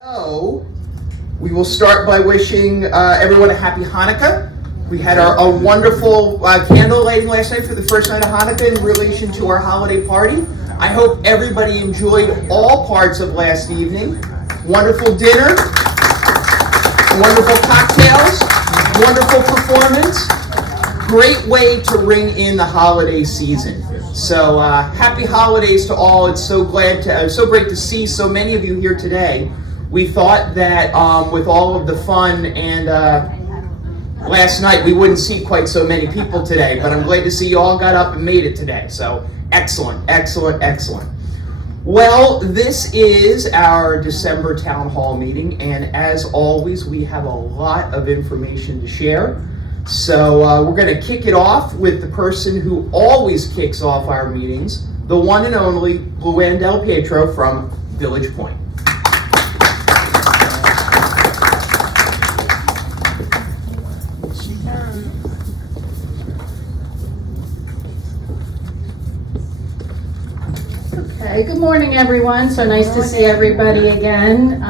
So, we will start by wishing everyone a happy Hanukkah. We had a wonderful candle lighting last night for the first night of Hanukkah in relation to our holiday party. I hope everybody enjoyed all parts of last evening. Wonderful dinner, wonderful cocktails, wonderful performance. Great way to ring in the holiday season. So happy holidays to all. It's so great to see so many of you here today. We thought that with all of the fun and last night we wouldn't see quite so many people today, but I'm glad to see you all got up and made it today. So excellent, excellent, excellent. Well, this is our December Town Hall meeting, and as always, we have a lot of information to share. So we're going to kick it off with the person who always kicks off our meetings, the one and only Luann Del Pietro from Village Point. Okay, good morning, everyone. So nice to see everybody again.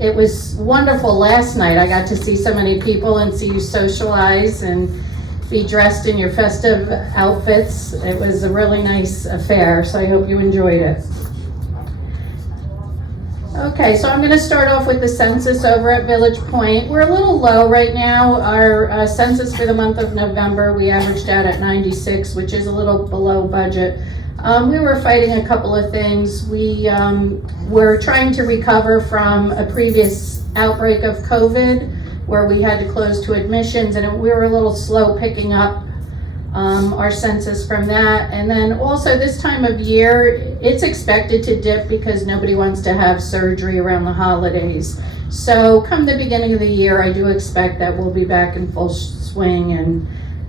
It was wonderful last night. I got to see so many people and see you socialize and be dressed in your festive outfits. It was a really nice affair, so I hope you enjoyed it. Okay, so I'm going to start off with the census over at Village Point. We're a little low right now. Our census for the month of November, we averaged out at 96, which is a little below budget. We were fighting a couple of things. We were trying to recover from a previous outbreak of COVID where we had to close to admissions, and we were a little slow picking up our census from that. And then also this time of year, it's expected to dip because nobody wants to have surgery around the holidays. So come the beginning of the year, I do expect that we'll be back in full swing and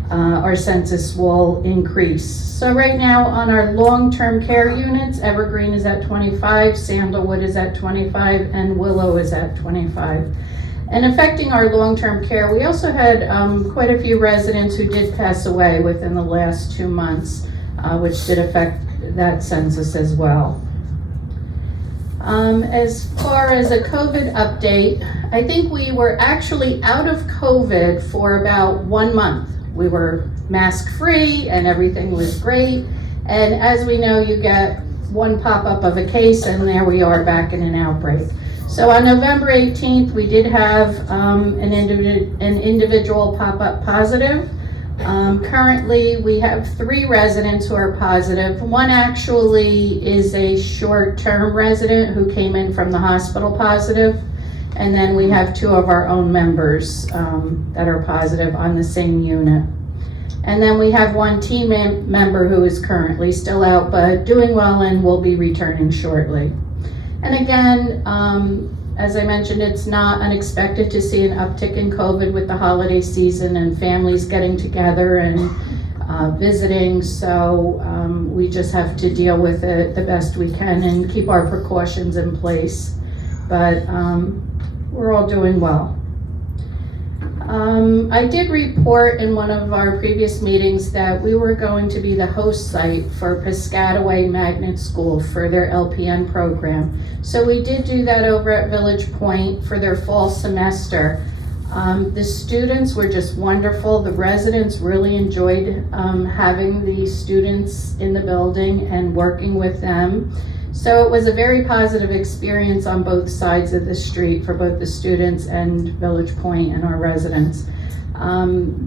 our census will increase. So right now on our long-term care units, Evergreen is at 25, Sandalwood is at 25, and Willow is at 25. And affecting our long-term care, we also had quite a few residents who did pass away within the last 2 months, which did affect that census as well. As far as a COVID update, I think we were actually out of COVID for about 1 month. We were mask-free and everything was great. And as we know, you get one pop-up of a case and there we are back in an outbreak. So on November 18th, we did have an individual pop-up positive. Currently, we have 3 residents who are positive. One actually is a short-term resident who came in from the hospital positive. And then we have 2 of our own members that are positive on the same unit. And then we have 1 team member who is currently still out, but doing well and will be returning shortly. And again, as I mentioned, it's not unexpected to see an uptick in COVID with the holiday season and families getting together and visiting. So we just have to deal with it the best we can and keep our precautions in place. But we're all doing well. I did report in one of our previous meetings that we were going to be the host site for Piscataway Magnet School for their LPN program. So we did do that over at Village Point for their fall semester. The students were just wonderful. The residents really enjoyed having the students in the building and working with them. So it was a very positive experience on both sides of the street for both the students and Village Point and our residents.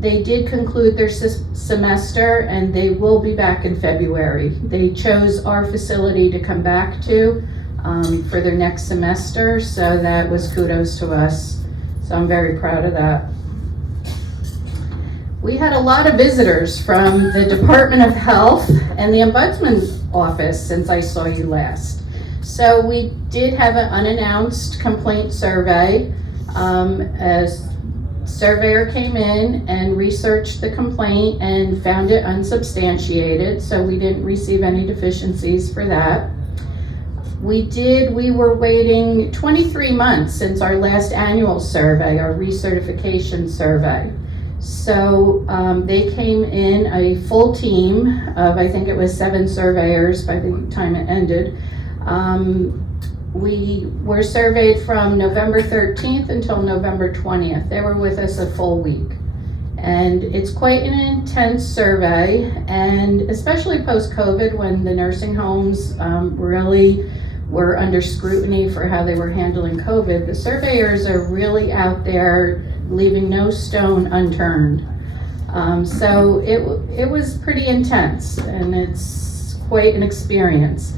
They did conclude their semester and they will be back in February. They chose our facility to come back to for their next semester, so that was kudos to us. So I'm very proud of that. We had a lot of visitors from the Department of Health and the Ombudsman's office since I saw you last. So we did have an unannounced complaint survey. A surveyor came in and researched the complaint and found it unsubstantiated, so we didn't receive any deficiencies for that. We were waiting 23 months since our last annual survey, our recertification survey. So they came in a full team of, I think it was 7 surveyors by the time it ended. We were surveyed from November 13th until November 20th. They were with us a full week. And it's quite an intense survey, and especially post-COVID when the nursing homes really were under scrutiny for how they were handling COVID. The surveyors are really out there leaving no stone unturned. So it was pretty intense, and it's quite an experience.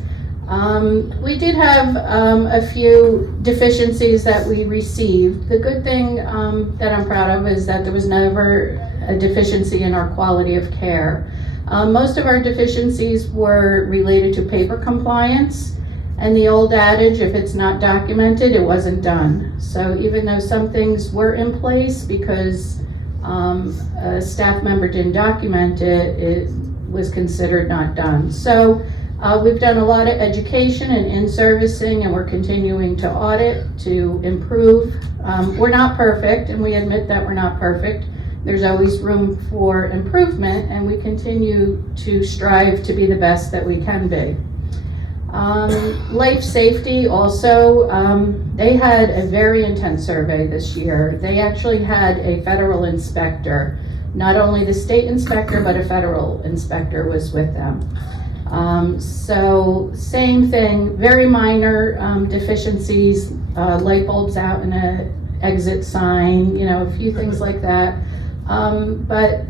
We did have a few deficiencies that we received. The good thing that I'm proud of is that there was never a deficiency in our quality of care. Most of our deficiencies were related to paper compliance, and the old adage, if it's not documented, it wasn't done. So even though some things were in place because a staff member didn't document it, it was considered not done. So we've done a lot of education and in-servicing, and we're continuing to audit to improve. We're not perfect, and we admit that we're not perfect. There's always room for improvement, and we continue to strive to be the best that we can be. Life safety also, they had a very intense survey this year. They actually had a federal inspector. Not only the state inspector, but a federal inspector was with them. So same thing, very minor deficiencies, light bulbs out in a exit sign, a few things like that. But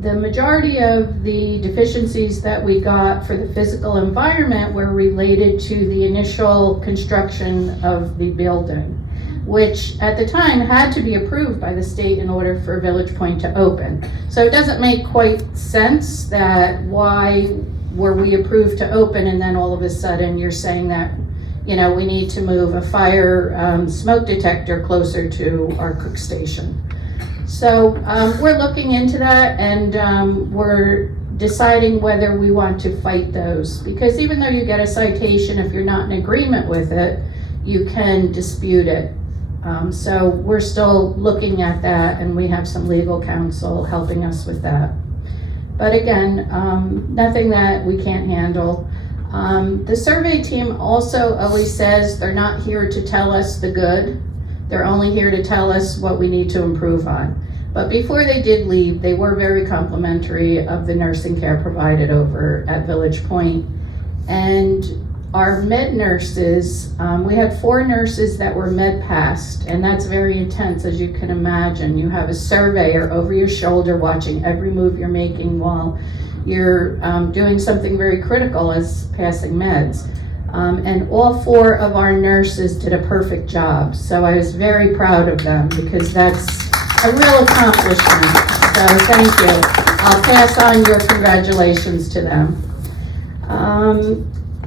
the majority of the deficiencies that we got for the physical environment were related to the initial construction of the building, which at the time had to be approved by the state in order for Village Point to open. So it doesn't make quite sense that why were we approved to open and then all of a sudden you're saying that, we need to move a fire smoke detector closer to our cook station. So we're looking into that, and we're deciding whether we want to fight those, because even though you get a citation, if you're not in agreement with it, you can dispute it. So we're still looking at that, and we have some legal counsel helping us with that. But again, nothing that we can't handle. The survey team also always says they're not here to tell us the good. They're only here to tell us what we need to improve on. But before they did leave, they were very complimentary of the nursing care provided over at Village Point. And our med nurses, we had 4 nurses that were med passed, and that's very intense, as you can imagine. You have a surveyor over your shoulder watching every move you're making while you're doing something very critical as passing meds. And all 4 of our nurses did a perfect job. So I was very proud of them, because that's a real accomplishment. So thank you. I'll pass on your congratulations to them.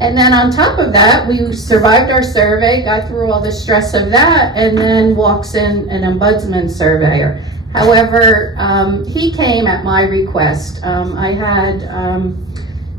And then on top of that, we survived our survey, got through all the stress of that, and then walks in an ombudsman surveyor. However, he came at my request. I had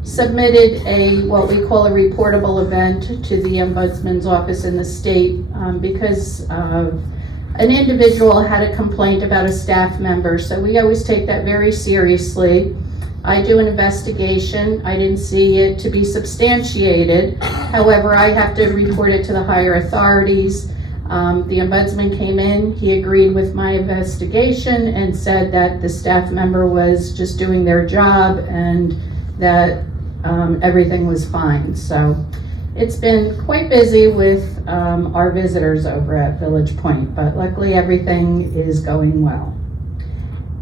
submitted what we call a reportable event to the ombudsman's office in the state because an individual had a complaint about a staff member. So we always take that very seriously. I do an investigation. I didn't see it to be substantiated. However, I have to report it to the higher authorities. The ombudsman came in, he agreed with my investigation and said that the staff member was just doing their job and that everything was fine. So it's been quite busy with our visitors over at Village Point, but luckily everything is going well.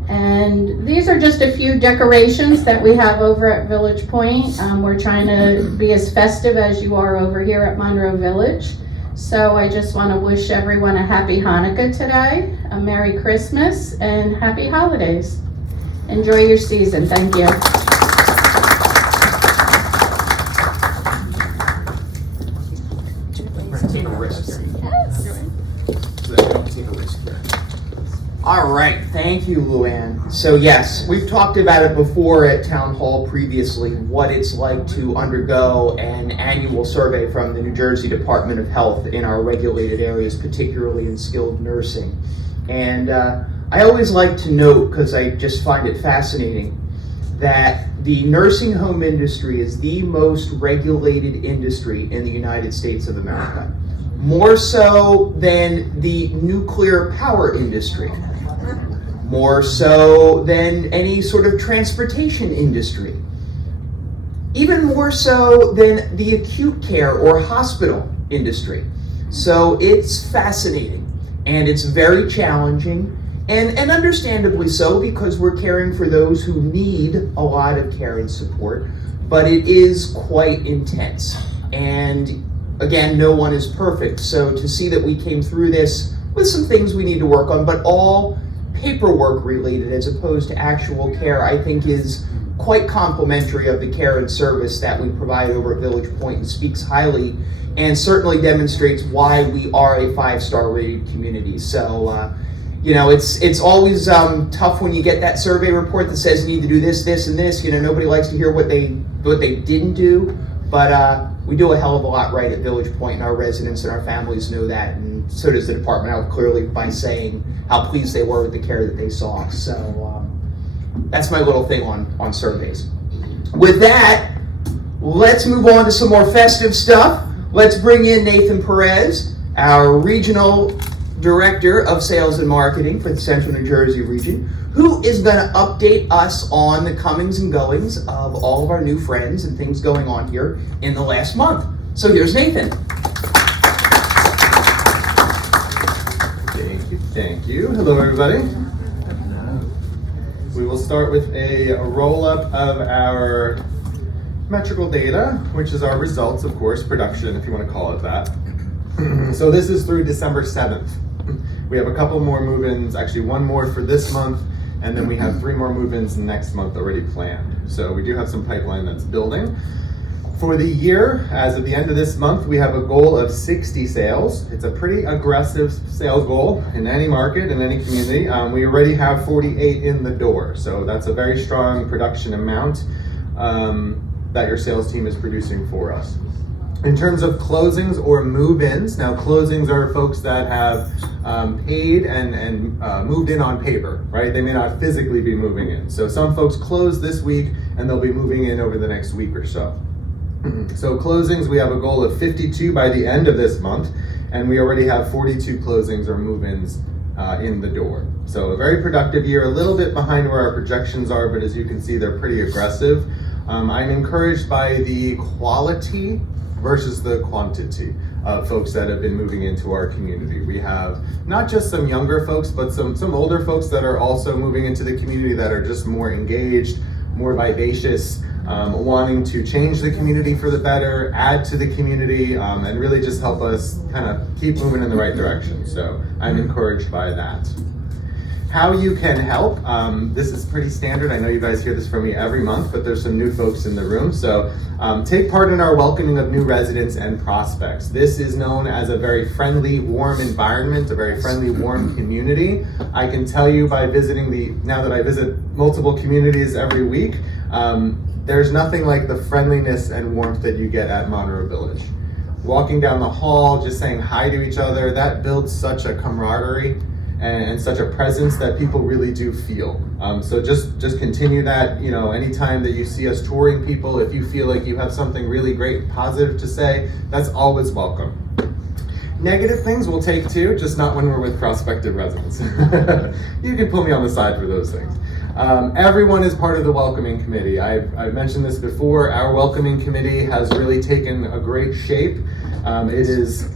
And these are just a few decorations that we have over at Village Point. We're trying to be as festive as you are over here at Monroe Village. So I just want to wish everyone a happy Hanukkah today, a Merry Christmas, and happy holidays. Enjoy your season. Thank you. Take a risk here. Yes. So that we don't take a risk here. All right, thank you, Luann. So yes, we've talked about it before at Town Hall previously, what it's like to undergo an annual survey from the New Jersey Department of Health in our regulated areas, particularly in skilled nursing. And I always like to note, because I just find it fascinating, that the nursing home industry is the most regulated industry in the United States of America. more so than the nuclear power industry, more so than any sort of transportation industry, even more so than the acute care or hospital industry. So it's fascinating and it's very challenging, and understandably so, because we're caring for those who need a lot of care and support, but it is quite intense. And again, no one is perfect. So to see that we came through this with some things we need to work on, but all paperwork related as opposed to actual care, I think is quite complimentary of the care and service that we provide over at Village Point, and speaks highly and certainly demonstrates why we are a 5-star rated community. So, you know, it's always tough when you get that survey report that says you need to do this, this, and this. You know, nobody likes to hear what they didn't do, but we do a hell of a lot right at Village Point, and our residents and our families know that, and so does the department out clearly by saying how pleased they were with the care that they saw. So that's my little thing on surveys. With that, let's move on to some more festive stuff. Let's bring in Nathan Perez, our Regional Director of Sales and Marketing for the Central New Jersey region, who is going to update us on the comings and goings of all of our new friends and things going on here in the last month. So here's Nathan. Thank you. Hello, everybody. We will start with a roll-up of our metrical data, which is our results, of course, production, if you want to call it that. So this is through December 7th. We have a couple more move-ins, actually one more for this month, and then we have 3 more move-ins next month already planned. So we do have some pipeline that's building. For the year, as of the end of this month, we have a goal of 60 sales. It's a pretty aggressive sales goal in any market, in any community. We already have 48 in the door, so that's a very strong production amount that your sales team is producing for us. In terms of closings or move-ins, now closings are folks that have paid and moved in on paper, right? They may not physically be moving in. So some folks close this week and they'll be moving in over the next week or so. So closings, we have a goal of 52 by the end of this month, and we already have 42 closings or move-ins in the door. So a very productive year, a little bit behind where our projections are, but as you can see, they're pretty aggressive. I'm encouraged by the quality versus the quantity of folks that have been moving into our community. We have not just some younger folks, but some older folks that are also moving into the community that are just more engaged, more vivacious, wanting to change the community for the better, add to the community, and really just help us kind of keep moving in the right direction. So I'm encouraged by that. How you can help, this is pretty standard. I know you guys hear this from me every month, but there's some new folks in the room. So take part in our welcoming of new residents and prospects. This is known as a very friendly, warm environment, a very friendly, warm community. I can tell you by visiting now that I visit multiple communities every week, there's nothing like the friendliness and warmth that you get at Monroe Village. Walking down the hall, just saying hi to each other, that builds such a camaraderie and such a presence that people really do feel. So just continue that. You know, anytime that you see us touring people, if you feel like you have something really great and positive to say, that's always welcome. Negative things we'll take too, just not when we're with prospective residents. You can pull me on the side for those things. Everyone is part of the welcoming committee. I've mentioned this before. Our welcoming committee has really taken a great shape. It is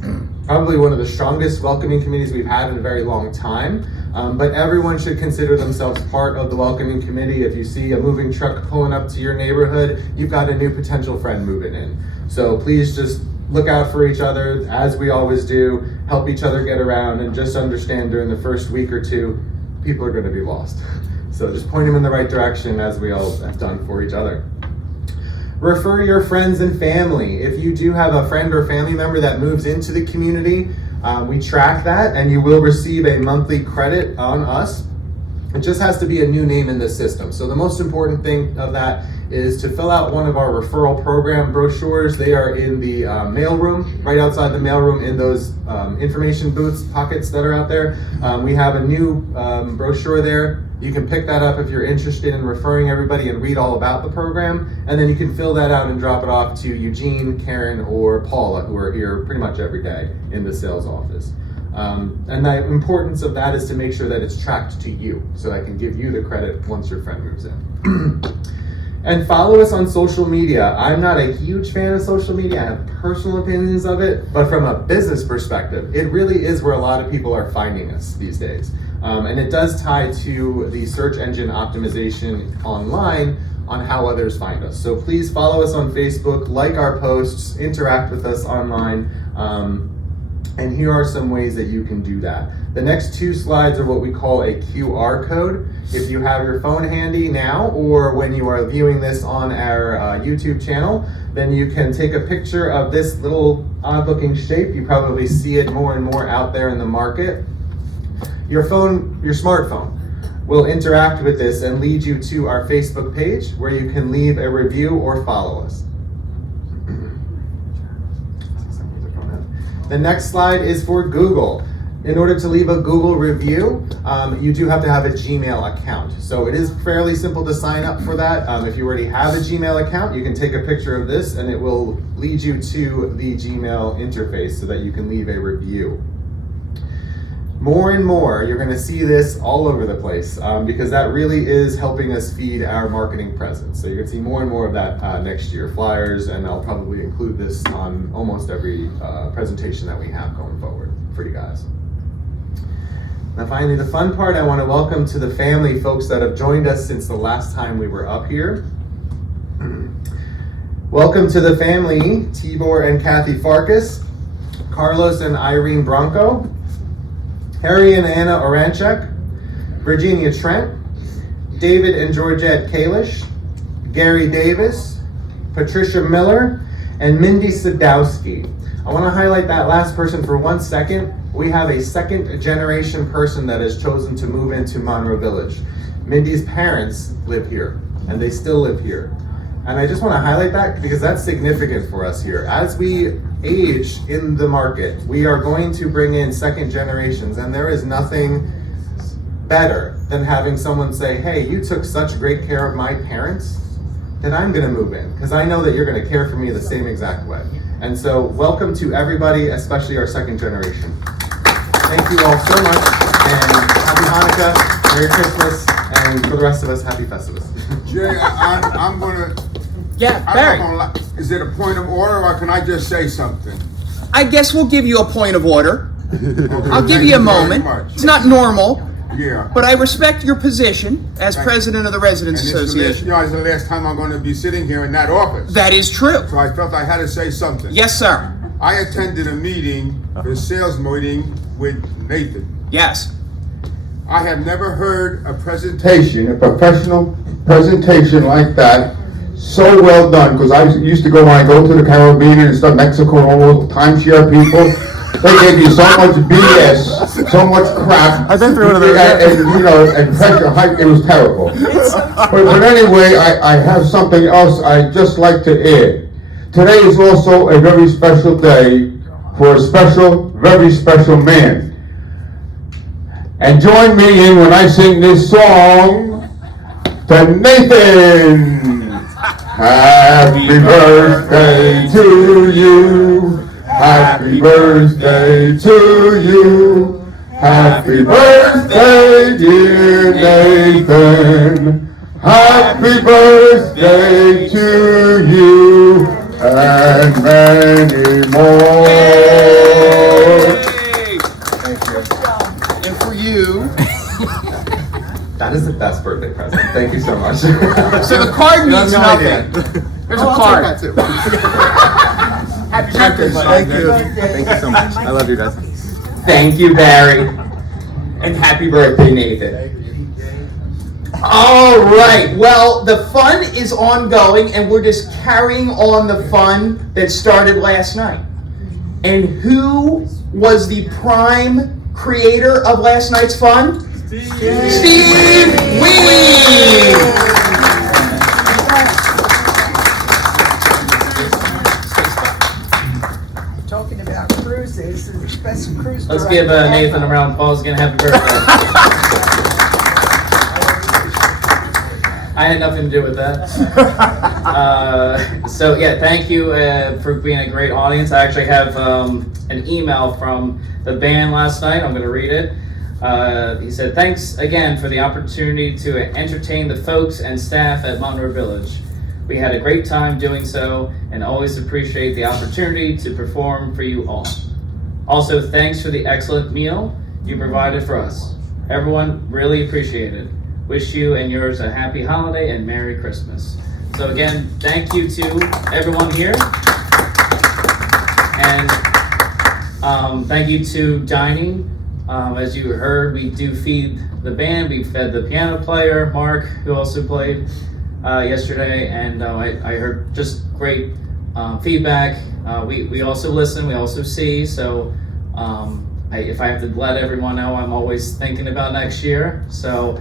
probably one of the strongest welcoming committees we've had in a very long time. But everyone should consider themselves part of the welcoming committee. If you see a moving truck pulling up to your neighborhood, you've got a new potential friend moving in. So please just look out for each other, as we always do, help each other get around, and just understand during the first week or two, people are going to be lost. So just point them in the right direction, as we all have done for each other. Refer your friends and family. If you do have a friend or family member that moves into the community, we track that, and you will receive a monthly credit on us. It just has to be a new name in the system. So the most important thing of that is to fill out one of our referral program brochures. They are in the mailroom, right outside the mailroom in those information booths, pockets that are out there. We have a new brochure there. You can pick that up if you're interested in referring everybody and read all about the program. And then you can fill that out and drop it off to Eugene, Karen, or Paula, who are here pretty much every day in the sales office. And the importance of that is to make sure that it's tracked to you, so I can give you the credit once your friend moves in. And follow us on social media. I'm not a huge fan of social media. I have personal opinions of it, but from a business perspective, it really is where a lot of people are finding us these days. And it does tie to the search engine optimization online on how others find us. So please follow us on Facebook, like our posts, interact with us online. And here are some ways that you can do that. The next 2 slides are what we call a QR code. If you have your phone handy now, or when you are viewing this on our YouTube channel, then you can take a picture of this little odd looking shape. You probably see it more and more out there in the market. Your smartphone will interact with this and lead you to our Facebook page where you can leave a review or follow us. The next slide is for Google. In order to leave a Google review, you do have to have a Gmail account. So it is fairly simple to sign up for that. If you already have a Gmail account, you can take a picture of this and it will lead you to the Gmail interface so that you can leave a review. More and more, you're gonna see this all over the place because that really is helping us feed our marketing presence. So you're gonna see more and more of that next year. Flyers, and I'll probably include this on almost every presentation that we have going forward for you guys. Now finally, the fun part, I wanna welcome to the family folks that have joined us since the last time we were up here. Welcome to the family, Tibor and Kathy Farkas, Carlos and Irene Bronco, Harry and Anna Oranchek, Virginia Trent, David and Georgette Kalish, Gary Davis, Patricia Miller, and Mindy Sadowski. I want to highlight that last person for 1 second. We have a second generation person that has chosen to move into Monroe Village. Mindy's parents live here, and they still live here. And I just want to highlight that because that's significant for us here. As we age in the market, we are going to bring in second generations, and there is nothing better than having someone say, hey, you took such great care of my parents that I'm going to move in because I know that you're going to care for me the same exact way. And so welcome to everybody, especially our second generation. Thank you all so much, and happy Hanukkah, Merry Christmas, and for the rest of us, happy Festivus. Jay, I'm gonna. Yeah, I'm Barry. not gonna is it a point of order, or can I just say something? I guess we'll give you a point of order. Okay, I'll give thank you a very moment. much. It's not normal, Yeah. but I respect your position as Thank- president of the Residents And it's Association. the last time I'm going to be sitting here in that office. That is true. So I felt I had to say something. Yes, sir. I attended a meeting, a sales meeting with Nathan. Yes. I have never heard a presentation. A professional presentation like that, so well done, because I used to go, when I go to the Caribbean and stuff, Mexico, and all the timeshare people, they gave you so much BS, so much crap. I've been through one of those. And pressure hike, it was terrible. But anyway, I have something else I'd just like to add. Today is also a very special day for a special, very special man. And join me in when I sing this song to Nathan. Happy birthday to you. Happy birthday to you. Happy birthday, dear Nathan. Happy birthday to you and many more. And for you, That is the best birthday present. Thank you so much. so the card means No nothing. idea. There's a card. Happy birthday, Thank you. Thank you so much. I love you guys. Thank you, Barry. And happy birthday, Nathan. All right. Well, the fun is ongoing, and we're just carrying on the fun that started last night. And who was the prime creator of last night's fun? Steve Wee! Let's give Nathan a round of applause again. Happy birthday. I had nothing to do with that. So yeah, thank you for being a great audience. I actually have an email from the band last night. I'm going to read it. He said, "Thanks again for the opportunity to entertain the folks and staff at Monroe Village. We had a great time doing so and always appreciate the opportunity to perform for you all. Also, thanks for the excellent meal you provided for us. Everyone really appreciate it. Wish you and yours a happy holiday and Merry Christmas." So again, thank you to everyone here. And thank you to dining. As you heard, we do feed the band. We fed the piano player, Mark, who also played yesterday. And I heard just great feedback. We also listen, we also see. So if I have to let everyone know, I'm always thinking about next year. So.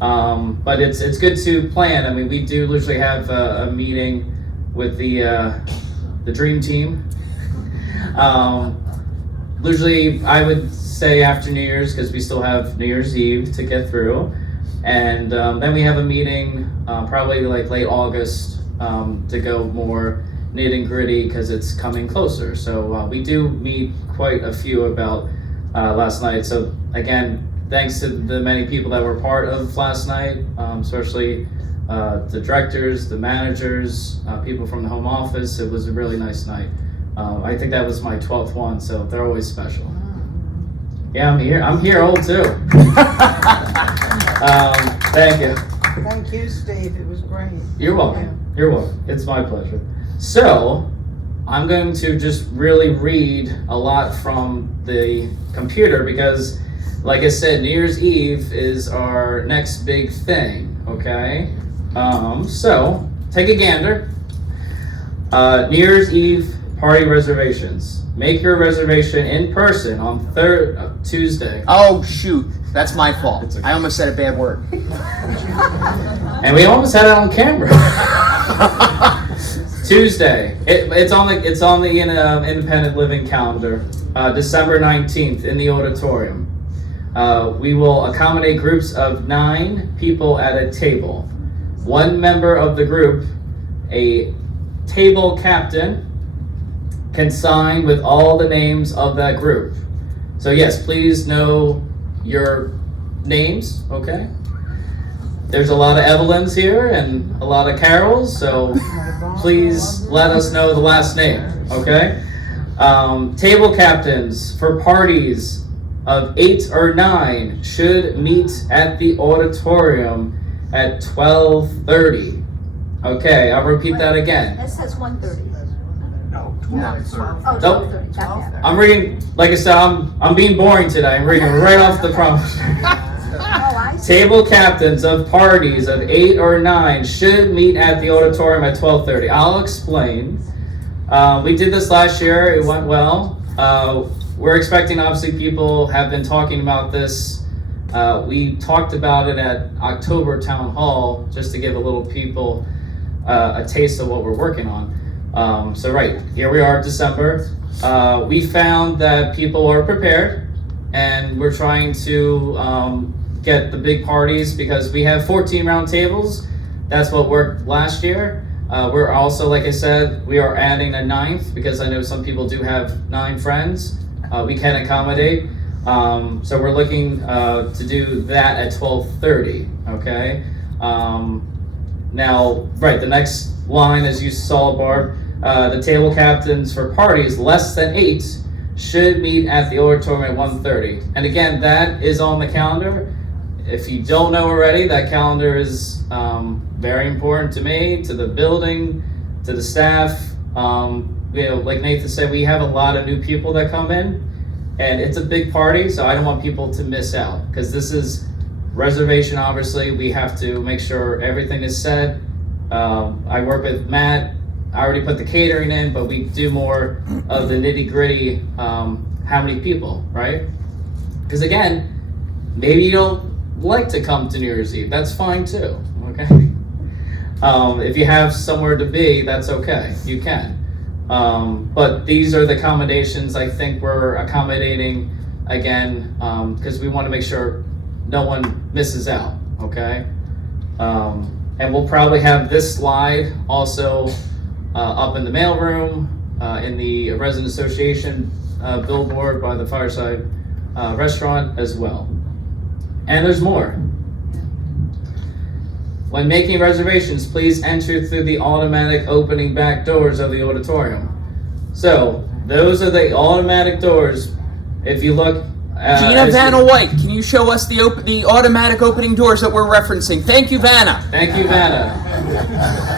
But it's good to plan. I mean, we do usually have a meeting with the dream team. Usually, I would say after New Year's because we still have New Year's Eve to get through, and then we have a meeting probably like late August to go more nitty gritty because it's coming closer. So we do meet quite a few about last night. So again, thanks to the many people that were part of last night, especially the directors, the managers, people from the home office. It was a really nice night. I think that was my 12th one, so they're always special. Yeah, I'm here old too. Thank you. Thank you, Steve. It was great. You're welcome. You're welcome. It's my pleasure. So, I'm going to just really read a lot from the computer because, like I said, New Year's Eve is our next big thing, okay? So, take a gander. New Year's Eve party reservations. Make your reservation in person on Tuesday. Oh, shoot. That's my fault. I almost said a bad word. And we almost had it on camera. Tuesday. It's on the Independent Living calendar. December 19th in the auditorium. We will accommodate groups of 9 people at a table. One member of the group, a table captain, can sign with all the names of that group. So yes, please know your names, okay? There's a lot of Evelyns here and a lot of Carols, so please let us know the last name, okay? Table captains for parties of 8 or 9 should meet at the auditorium at 12:30. Okay, I'll repeat that again. It says 1:30. No, 12:30. Oh, Nope. 12:30. Got that. I'm reading, like I said, I'm being boring today. I'm reading right off the prompt. Oh, I see. Table captains of parties of 8 or 9 should meet at the auditorium at 12:30. I'll explain. We did this last year. It went well. We're expecting, obviously, people have been talking about this. We talked about it at October Town Hall just to give a little people a taste of what we're working on. So right, here we are, December. We found that people are prepared and we're trying to get the big parties because we have 14 round tables. That's what worked last year. We're also, like I said, we are adding a 9th because I know some people do have 9 friends. We can accommodate. So we're looking to do that at 12:30, okay? Now, right, the next line, as you saw, Barb, the table captains for parties less than 8 should meet at the auditorium at 1:30. And again, that is on the calendar. If you don't know already, that calendar is very important to me, to the building, to the staff. Like Nathan said, we have a lot of new people that come in, and it's a big party, so I don't want people to miss out, because this is reservation, obviously. We have to make sure everything is set. I work with Matt. I already put the catering in, but we do more of the nitty gritty, how many people, right? Because again, maybe you don't like to come to New Year's Eve. That's fine too, okay? If you have somewhere to be, that's okay, you can. But these are the accommodations I think we're accommodating again, because we want to make sure no one misses out, okay? And we'll probably have this slide also up in the mailroom, in the resident association billboard by the Fireside Restaurant as well. And there's more. When making reservations, please enter through the automatic opening back doors of the auditorium. So, those are the automatic doors. If you look... Gina Vanna White, can you show us the automatic opening doors that we're referencing? Thank you, Vanna. Thank you, Vanna.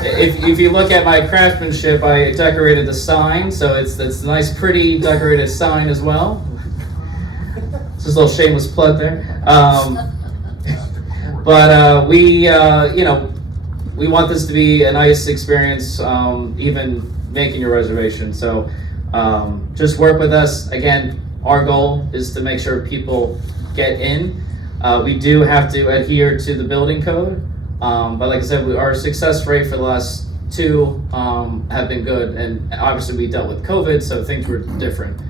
If you look at my craftsmanship, I decorated the sign, so it's a nice, pretty decorated sign as well. Just a little shameless plug there. But we want this to be a nice experience, even making your reservation. So just work with us. Again, our goal is to make sure people get in. We do have to adhere to the building code, but like I said, our success rate for the last two have been good, and obviously we dealt with COVID, so things were different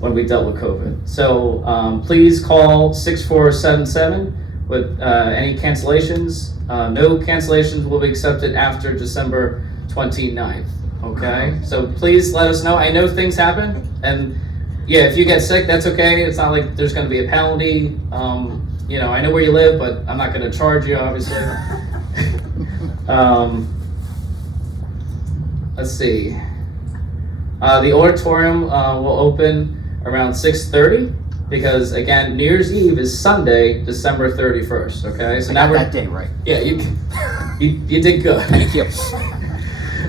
when we dealt with COVID. So please call 6477 with any cancellations. No cancellations will be accepted after December 29th, okay? So please let us know. I know things happen, and yeah, if you get sick, that's okay. It's not like there's gonna be a penalty. I know where you live, but I'm not gonna charge you, obviously. Let's see. The auditorium will open around 6:30 because, again, New Year's Eve is Sunday, December 31st, okay? So now we're... that day right. Yeah, you did good. Thank you.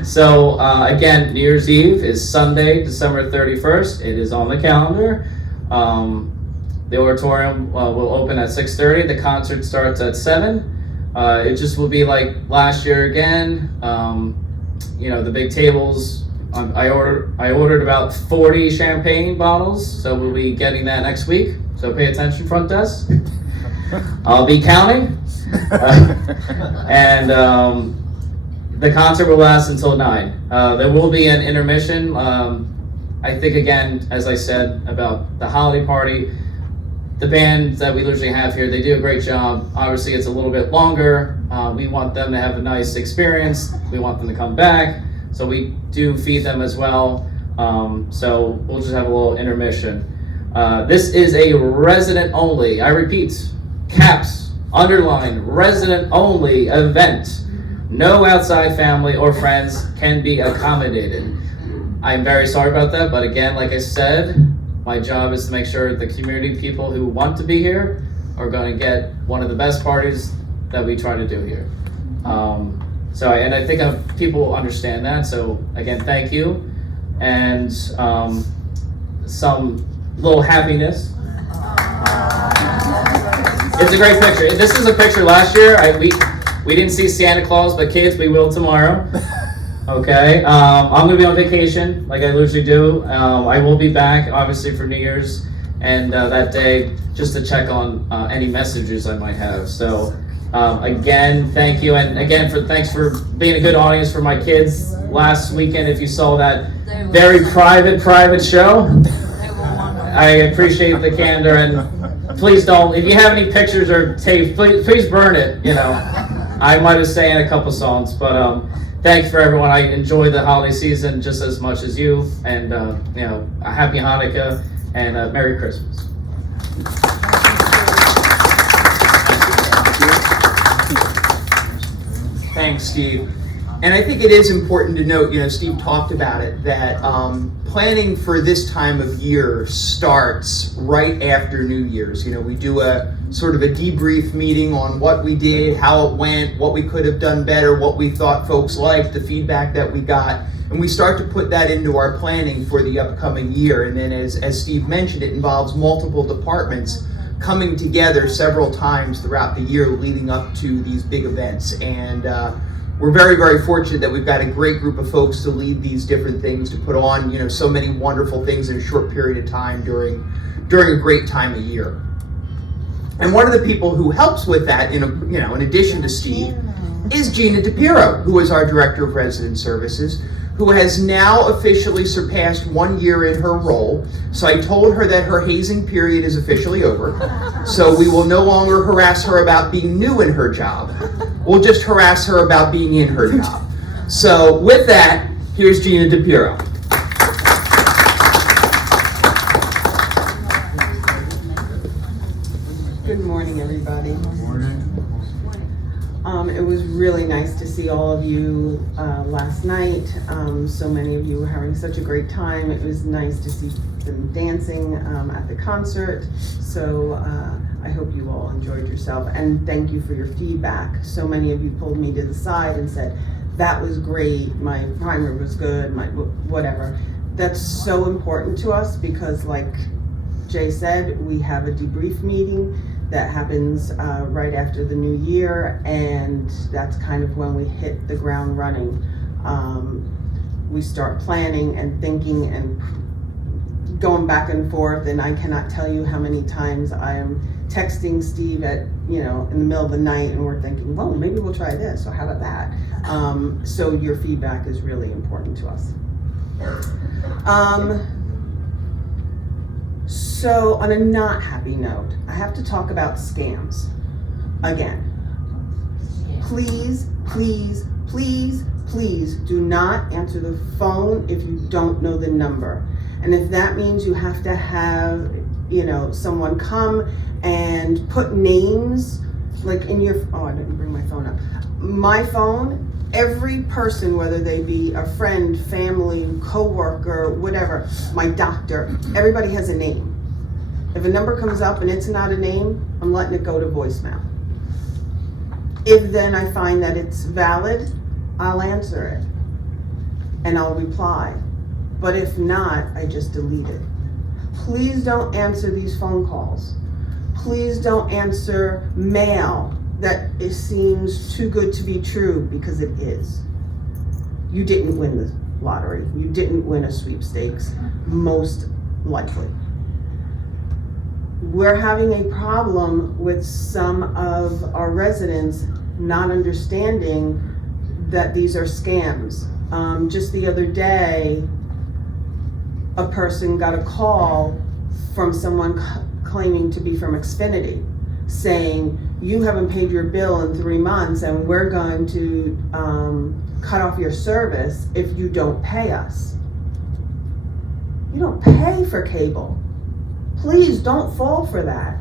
So, again, New Year's Eve is Sunday, December 31st. It is on the calendar. The auditorium will open at 6:30. The concert starts at 7. It just will be like last year again. The big tables. I ordered about 40 champagne bottles, so we'll be getting that next week. So pay attention, front desk. I'll be counting. And the concert will last until 9. There will be an intermission. I think, again, as I said about the holiday party, the band that we usually have here, they do a great job. Obviously, it's a little bit longer. We want them to have a nice experience. We want them to come back. So we do feed them as well. So we'll just have a little intermission. This is a resident only, I repeat, caps, underline, resident only event. No outside family or friends can be accommodated. I'm very sorry about that, but again, like I said, my job is to make sure the community people who want to be here are going to get one of the best parties that we try to do here. I think people understand that. So again, thank you, and some little happiness. It's a great picture. This is a picture last year. We didn't see Santa Claus, but kids, we will tomorrow. Okay, I'm gonna be on vacation, like I usually do. I will be back, obviously, for New Year's, and that day, just to check on any messages I might have. So, again, thank you, and again, thanks for being a good audience for my kids last weekend. If you saw that very private show, I appreciate the candor, and please don't. If you have any pictures or tape, please burn it. I might have sang a couple songs, but thanks for everyone. I enjoy the holiday season just as much as you, and a happy Hanukkah and Merry Christmas. Thanks, Steve. And I think it is important to note, Steve talked about it, that planning for this time of year starts right after New Year's. We do a sort of a debrief meeting on what we did, how it went, what we could have done better, what we thought folks liked, the feedback that we got, and we start to put that into our planning for the upcoming year. And then as Steve mentioned, it involves multiple departments coming together several times throughout the year leading up to these big events. And we're very, very fortunate that we've got a great group of folks to lead these different things, to put on, so many wonderful things in a short period of time during a great time of year. And one of the people who helps with that, in addition to Steve, is Gina DePiero, who is our Director of Resident Services. who has now officially surpassed 1 year in her role. So I told her that her hazing period is officially over. So we will no longer harass her about being new in her job. We'll just harass her about being in her job. So with that, here's Gina DePiro. Good morning, everybody. It was really nice to see all of you last night. So many of you were having such a great time. It was nice to see them dancing at the concert. So I hope you all enjoyed yourself, and thank you for your feedback. So many of you pulled me to the side and said, that was great, my primer was good, my whatever. That's so important to us because, like Jay said, we have a debrief meeting that happens right after the new year, and that's kind of when we hit the ground running. We start planning and thinking and going back and forth, and I cannot tell you how many times I am texting Steve at, in the middle of the night, and we're thinking, well, maybe we'll try this, or how about that? So your feedback is really important to us. So on a not happy note, I have to talk about scams again. Please, please, please, please do not answer the phone if you don't know the number. And if that means you have to have, someone come and put names like in your, I didn't bring my phone up. My phone, every person, whether they be a friend, family, coworker, whatever, my doctor, everybody has a name. If a number comes up and it's not a name, I'm letting it go to voicemail. If then I find that it's valid, I'll answer it and I'll reply. But if not, I just delete it. Please don't answer these phone calls. Please don't answer mail that it seems too good to be true, because it is. You didn't win the lottery. You didn't win a sweepstakes, most likely. We're having a problem with some of our residents not understanding that these are scams. Just the other day, a person got a call from someone claiming to be from Xfinity, saying, you haven't paid your bill in 3 months and we're going to cut off your service if you don't pay us. You don't pay for cable. Please don't fall for that.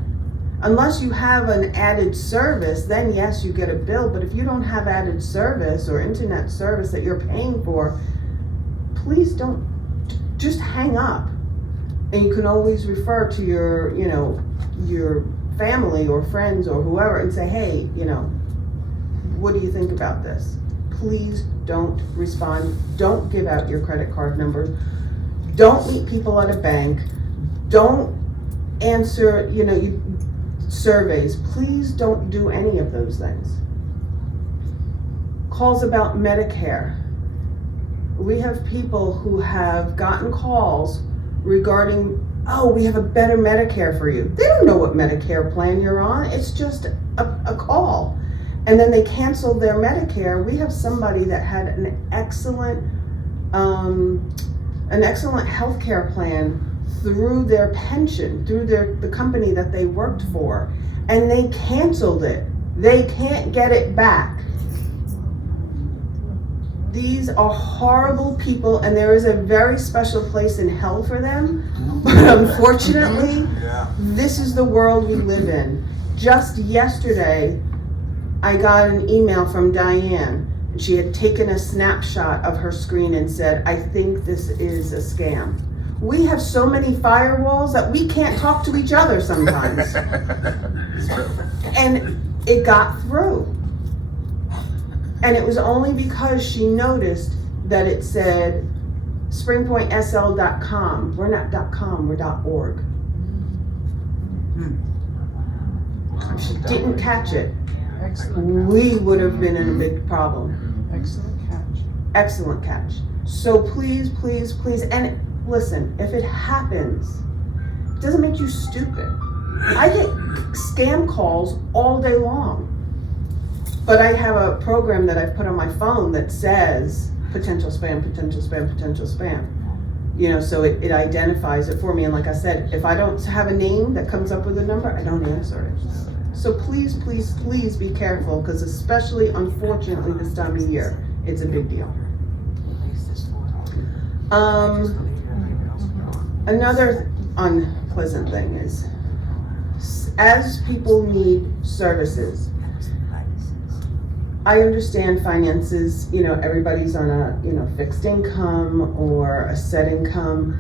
Unless you have an added service, then yes, you get a bill. But if you don't have added service or internet service that you're paying for, please don't, just hang up. And you can always refer to your, your family or friends or whoever and say, hey, what do you think about this? Please don't respond. Don't give out your credit card numbers. Don't meet people at a bank. Don't answer, surveys. Please don't do any of those things. Calls about Medicare. We have people who have gotten calls regarding, we have a better Medicare for you. They don't know what Medicare plan you're on. It's just a call. And then they canceled their Medicare. We have somebody that had an excellent healthcare plan through their pension, through the company that they worked for, and they canceled it. They can't get it back. These are horrible people, and there is a very special place in hell for them. But unfortunately, this is the world we live in. Just yesterday, I got an email from Diane. She had taken a snapshot of her screen and said, I think this is a scam. We have so many firewalls that we can't talk to each other sometimes. And it got through. And it was only because she noticed that it said springpointsl.com. We're not .com, we're .org. If she didn't catch it, we would have been in a big problem. Excellent catch. Excellent catch. So please, please, please, and listen, if it happens, it doesn't make you stupid. I get scam calls all day long. But I have a program that I've put on my phone that says, potential spam, potential spam, potential spam. You know, so it identifies it for me. And like I said, if I don't have a name that comes up with a number, I don't answer it. So please, please, please be careful, because especially, unfortunately, this time of year, it's a big deal. Another unpleasant thing is, as people need services, I understand finances, you know, everybody's on a, you know, fixed income or a set income,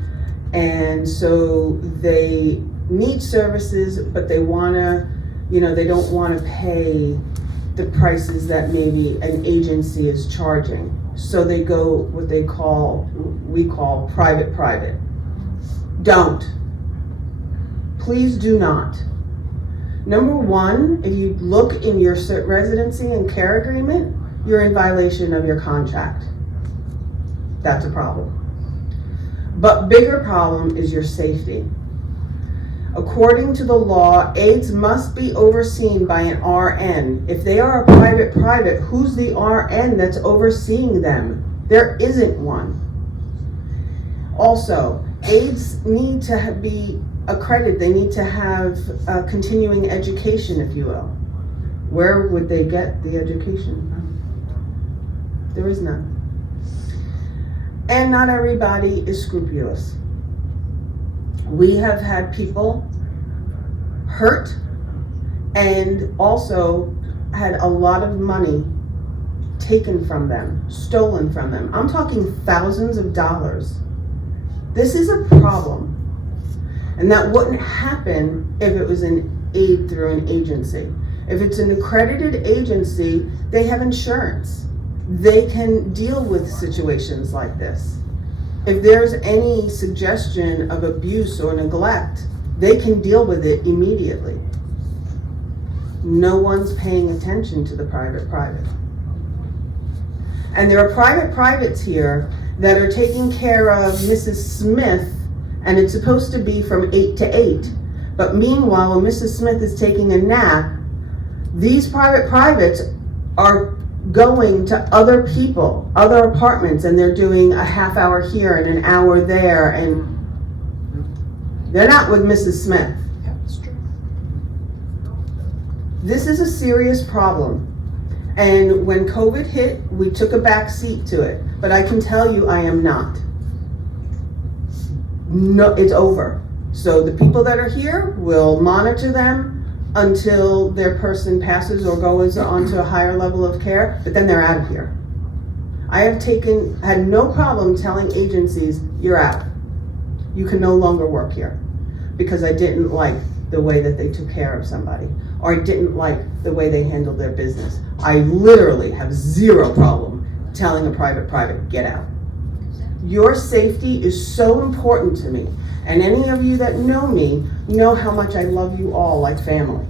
and so they need services, but they wanna, you know, they don't wanna pay the prices that maybe an agency is charging. So they go what we call private. Don't. Please do not. Number one, if you look in your residency and care agreement, you're in violation of your contract. That's a problem. But bigger problem is your safety. According to the law, aides must be overseen by an RN. If they are a private, who's the RN that's overseeing them? There isn't one. Also, aides need to be accredited. They need to have continuing education, if you will. Where would they get the education from? There is none. And not everybody is scrupulous. We have had people hurt and also had a lot of money taken from them, stolen from them. I'm talking thousands of dollars. This is a problem. And that wouldn't happen if it was an aid through an agency. If it's an accredited agency, they have insurance. They can deal with situations like this. If there's any suggestion of abuse or neglect, they can deal with it immediately. No one's paying attention to the private. And there are privates here that are taking care of Mrs. Smith, and it's supposed to be from 8 to 8. But meanwhile, when Mrs. Smith is taking a nap, these privates are going to other people, other apartments, and they're doing a half hour here and an hour there, and they're not with Mrs. Smith. Yeah, that's true. This is a serious problem. And when COVID hit, we took a back seat to it. But I can tell you, I am not. No, it's over. So the people that are here, will monitor them until their person passes or goes on to a higher level of care, but then they're out of here. I have had no problem telling agencies, you're out. You can no longer work here, because I didn't like the way that they took care of somebody, or I didn't like the way they handled their business. I literally have zero problem telling a private, get out. Your safety is so important to me. And any of you that know me know how much I love you all like family.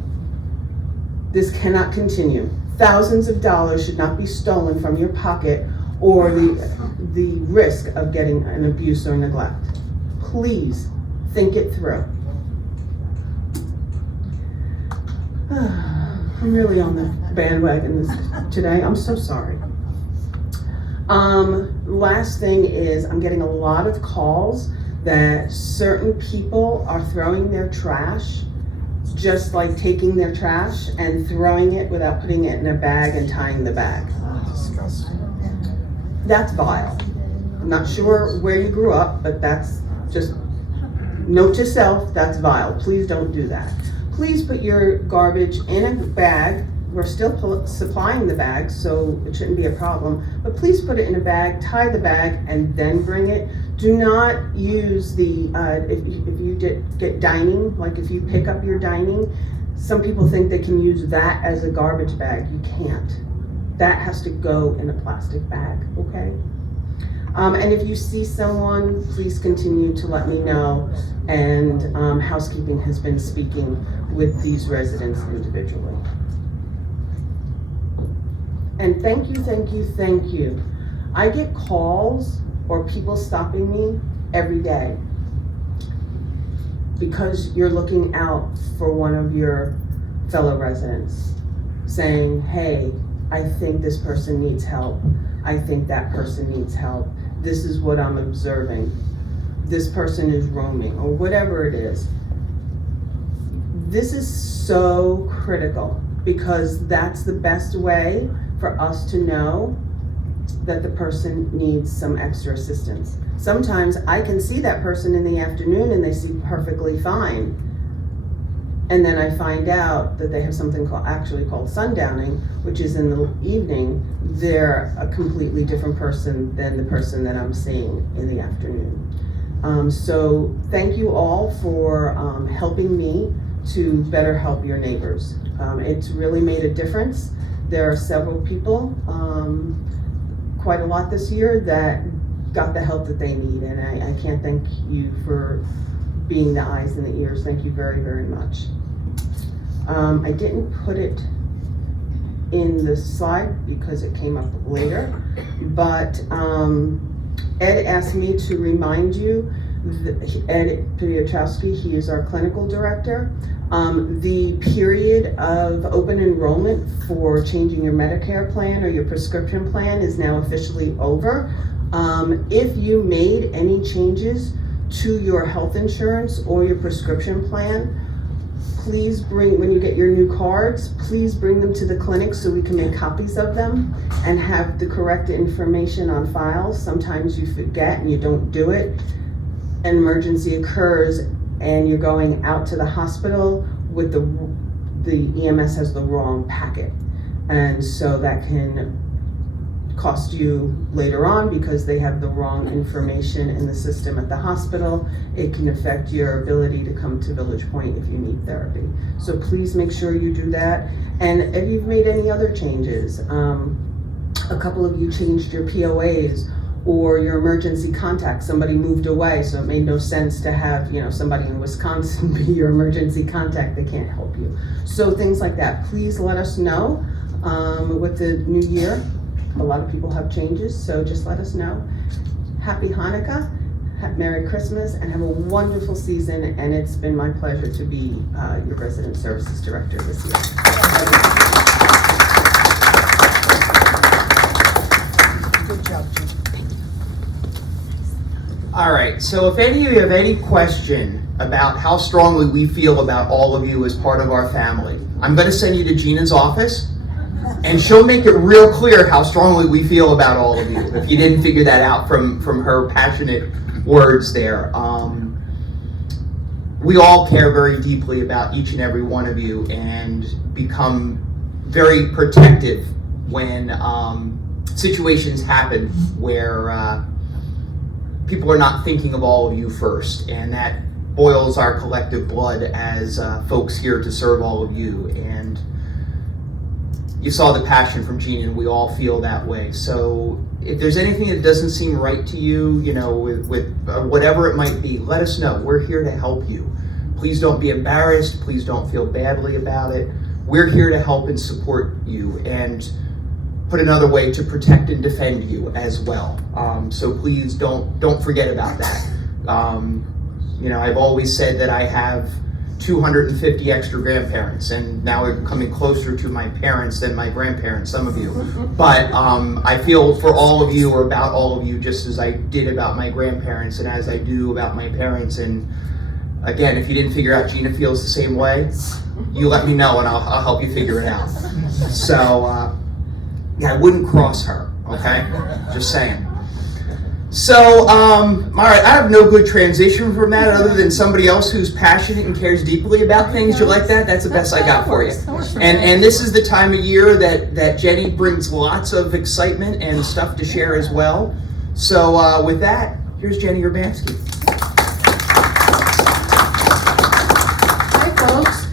This cannot continue. Thousands of dollars should not be stolen from your pocket, or the risk of getting an abuse or neglect. Please think it through. I'm really on the bandwagon today. I'm so sorry. Last thing is, I'm getting a lot of calls that certain people are throwing their trash, just like taking their trash and throwing it without putting it in a bag and tying the bag. Disgusting. That's vile. I'm not sure where you grew up, but that's just, note to self, that's vile. Please don't do that. Please put your garbage in a bag. We're still supplying the bags, so it shouldn't be a problem. But please put it in a bag, tie the bag, and then bring it. Do not use the, if you get dining, like if you pick up your dining, some people think they can use that as a garbage bag. You can't. That has to go in a plastic bag, okay? And if you see someone, please continue to let me know. And housekeeping has been speaking with these residents individually. And thank you. I get calls or people stopping me every day because you're looking out for one of your fellow residents, saying, hey, I think this person needs help. I think that person needs help. This is what I'm observing. This person is roaming, or whatever it is. This is so critical because that's the best way for us to know that the person needs some extra assistance. Sometimes I can see that person in the afternoon and they seem perfectly fine. And then I find out that they have something called sundowning, which is in the evening. They're a completely different person than the person that I'm seeing in the afternoon. So thank you all for helping me to better help your neighbors. It's really made a difference. There are several people, quite a lot this year, that got the help that they need, and I can't thank you for being the eyes and the ears. Thank you very, very much. I didn't put it in the slide because it came up later, but Ed asked me to remind you, Ed Piotrowski, he is our clinical director. The period of open enrollment for changing your Medicare plan or your prescription plan is now officially over. If you made any changes to your health insurance or your prescription plan, please when you get your new cards, please bring them to the clinic so we can make copies of them and have the correct information on files. Sometimes you forget and you don't do it. An emergency occurs and you're going out to the hospital with the EMS has the wrong packet. And so that can cost you later on because they have the wrong information in the system at the hospital. It can affect your ability to come to Village Point if you need therapy. So please make sure you do that. And if you've made any other changes, a couple of you changed your POAs or your emergency contact. Somebody moved away, so it made no sense to have, somebody in Wisconsin be your emergency contact. They can't help you. So things like that. Please let us know with the new year. A lot of people have changes, so just let us know. Happy Hanukkah, Merry Christmas, and have a wonderful season. And it's been my pleasure to be your Resident Services Director this year. Good job, Jim. All right, so if any of you have any question about how strongly we feel about all of you as part of our family, I'm going to send you to Gina's office, and she'll make it real clear how strongly we feel about all of you, if you didn't figure that out from her passionate words there. We all care very deeply about each and every one of you and become very protective when situations happen where people are not thinking of all of you first, and that boils our collective blood as folks here to serve all of you. And you saw the passion from Gina, and we all feel that way. So if there's anything that doesn't seem right to you, with whatever it might be, let us know. We're here to help you. Please don't be embarrassed. Please don't feel badly about it. We're here to help and support you, and put another way, to protect and defend you as well. So please don't forget about that. I've always said that I have 250 extra grandparents, and now we're coming closer to my parents than my grandparents, some of you. But I feel for all of you, or about all of you, just as I did about my grandparents and as I do about my parents. And again, if you didn't figure out Gina feels the same way, you let me know and I'll help you figure it out. So I wouldn't cross her, okay? Just saying. So, all right, I have no good transition from that other than somebody else who's passionate and cares deeply about things. You like that? That's the best I got for you. And this is the time of year that Jenny brings lots of excitement and stuff to share as well. So with that, here's Jenny Urbanski. Hi, folks.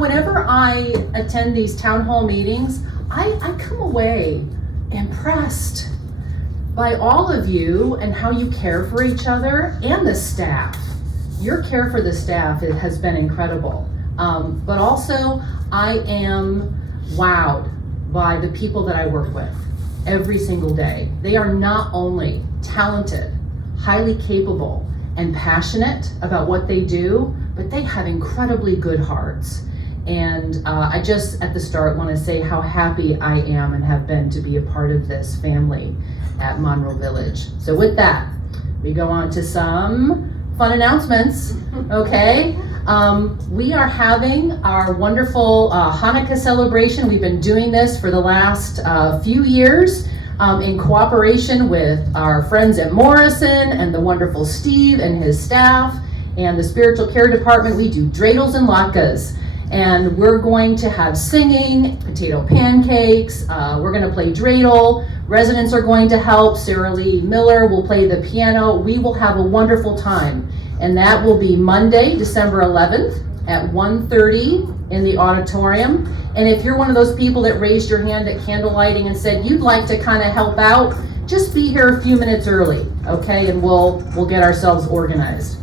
Whenever I attend these town hall meetings, I come away impressed by all of you and how you care for each other and the staff. Your care for the staff has been incredible. But also, I am wowed by the people that I work with every single day. They are not only talented, highly capable, and passionate about what they do, but they have incredibly good hearts. And I just at the start want to say how happy I am and have been to be a part of this family at Monroe Village. So with that, we go on to some fun announcements, okay? We are having our wonderful Hanukkah celebration. We've been doing this for the last few years in cooperation with our friends at Morrison and the wonderful Steve and his staff and the spiritual care department. We do dreidels and latkes. And we're going to have singing, potato pancakes, we're gonna play dreidel, residents are going to help, Sarah Lee Miller will play the piano. We will have a wonderful time. And that will be Monday, December 11th at 1:30 in the auditorium. And if you're one of those people that raised your hand at candle lighting and said you'd like to kind of help out, just be here a few minutes early, okay? And we'll get ourselves organized.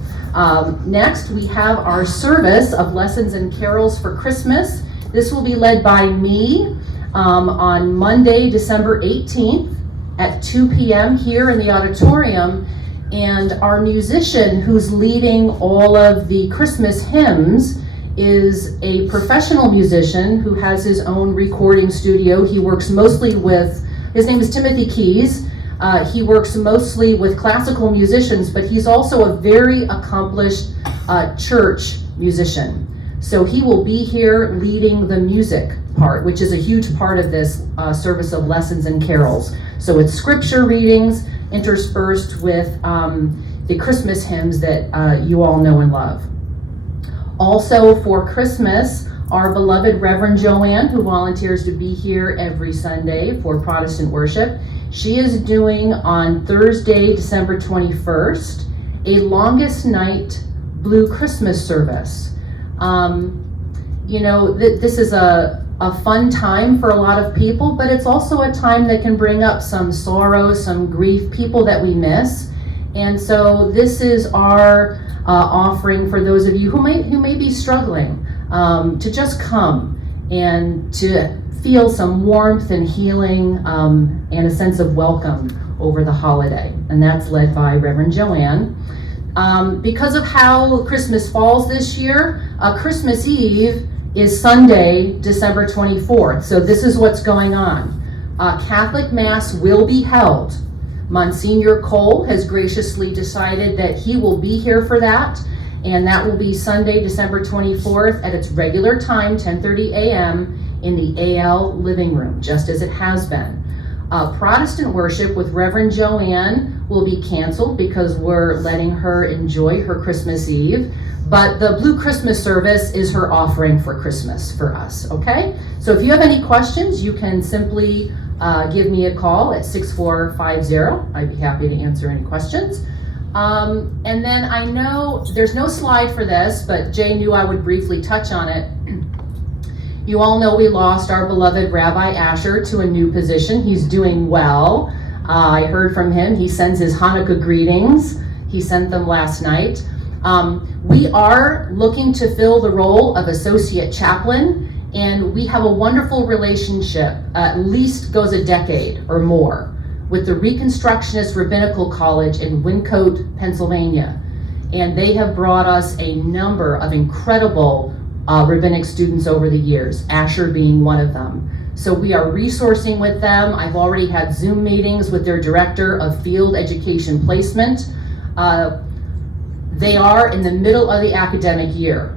Next, we have our service of lessons and carols for Christmas. This will be led by me on Monday, December 18th at 2 p.m. here in the auditorium. And our musician who's leading all of the Christmas hymns is a professional musician who has his own recording studio. He works mostly with, his name is Timothy Keys. He works mostly with classical musicians, but he's also a very accomplished church musician. So he will be here leading the music part, which is a huge part of this service of lessons and carols. So it's scripture readings interspersed with the Christmas hymns that you all know and love. Also for Christmas, our beloved Reverend Joanne, who volunteers to be here every Sunday for Protestant worship, she is doing on Thursday, December 21st, a longest night blue Christmas service. You know, this is a fun time for a lot of people, but it's also a time that can bring up some sorrow, some grief, people that we miss. And so this is our offering for those of you who may be struggling to just come and to feel some warmth and healing and a sense of welcome over the holiday. And that's led by Reverend Joanne. Because of how Christmas falls this year, Christmas Eve is Sunday, December 24th. So this is what's going on. Catholic Mass will be held. Monsignor Cole has graciously decided that he will be here for that. And that will be Sunday, December 24th at its regular time, 10:30 a.m. in the AL living room, just as it has been. Protestant worship with Reverend Joanne will be canceled because we're letting her enjoy her Christmas Eve. But the Blue Christmas service is her offering for Christmas for us, okay? So if you have any questions, you can simply give me a call at 6450. I'd be happy to answer any questions. And then I know there's no slide for this, but Jay knew I would briefly touch on it. You all know we lost our beloved Rabbi Asher to a new position. He's doing well. I heard from him. He sends his Hanukkah greetings. He sent them last night. We are looking to fill the role of associate chaplain, and we have a wonderful relationship, at least goes a decade or more, with the Reconstructionist Rabbinical College in Wyncote, Pennsylvania. And they have brought us a number of incredible rabbinic students over the years, Asher being one of them. So we are resourcing with them. I've already had Zoom meetings with their director of field education placement. They are in the middle of the academic year.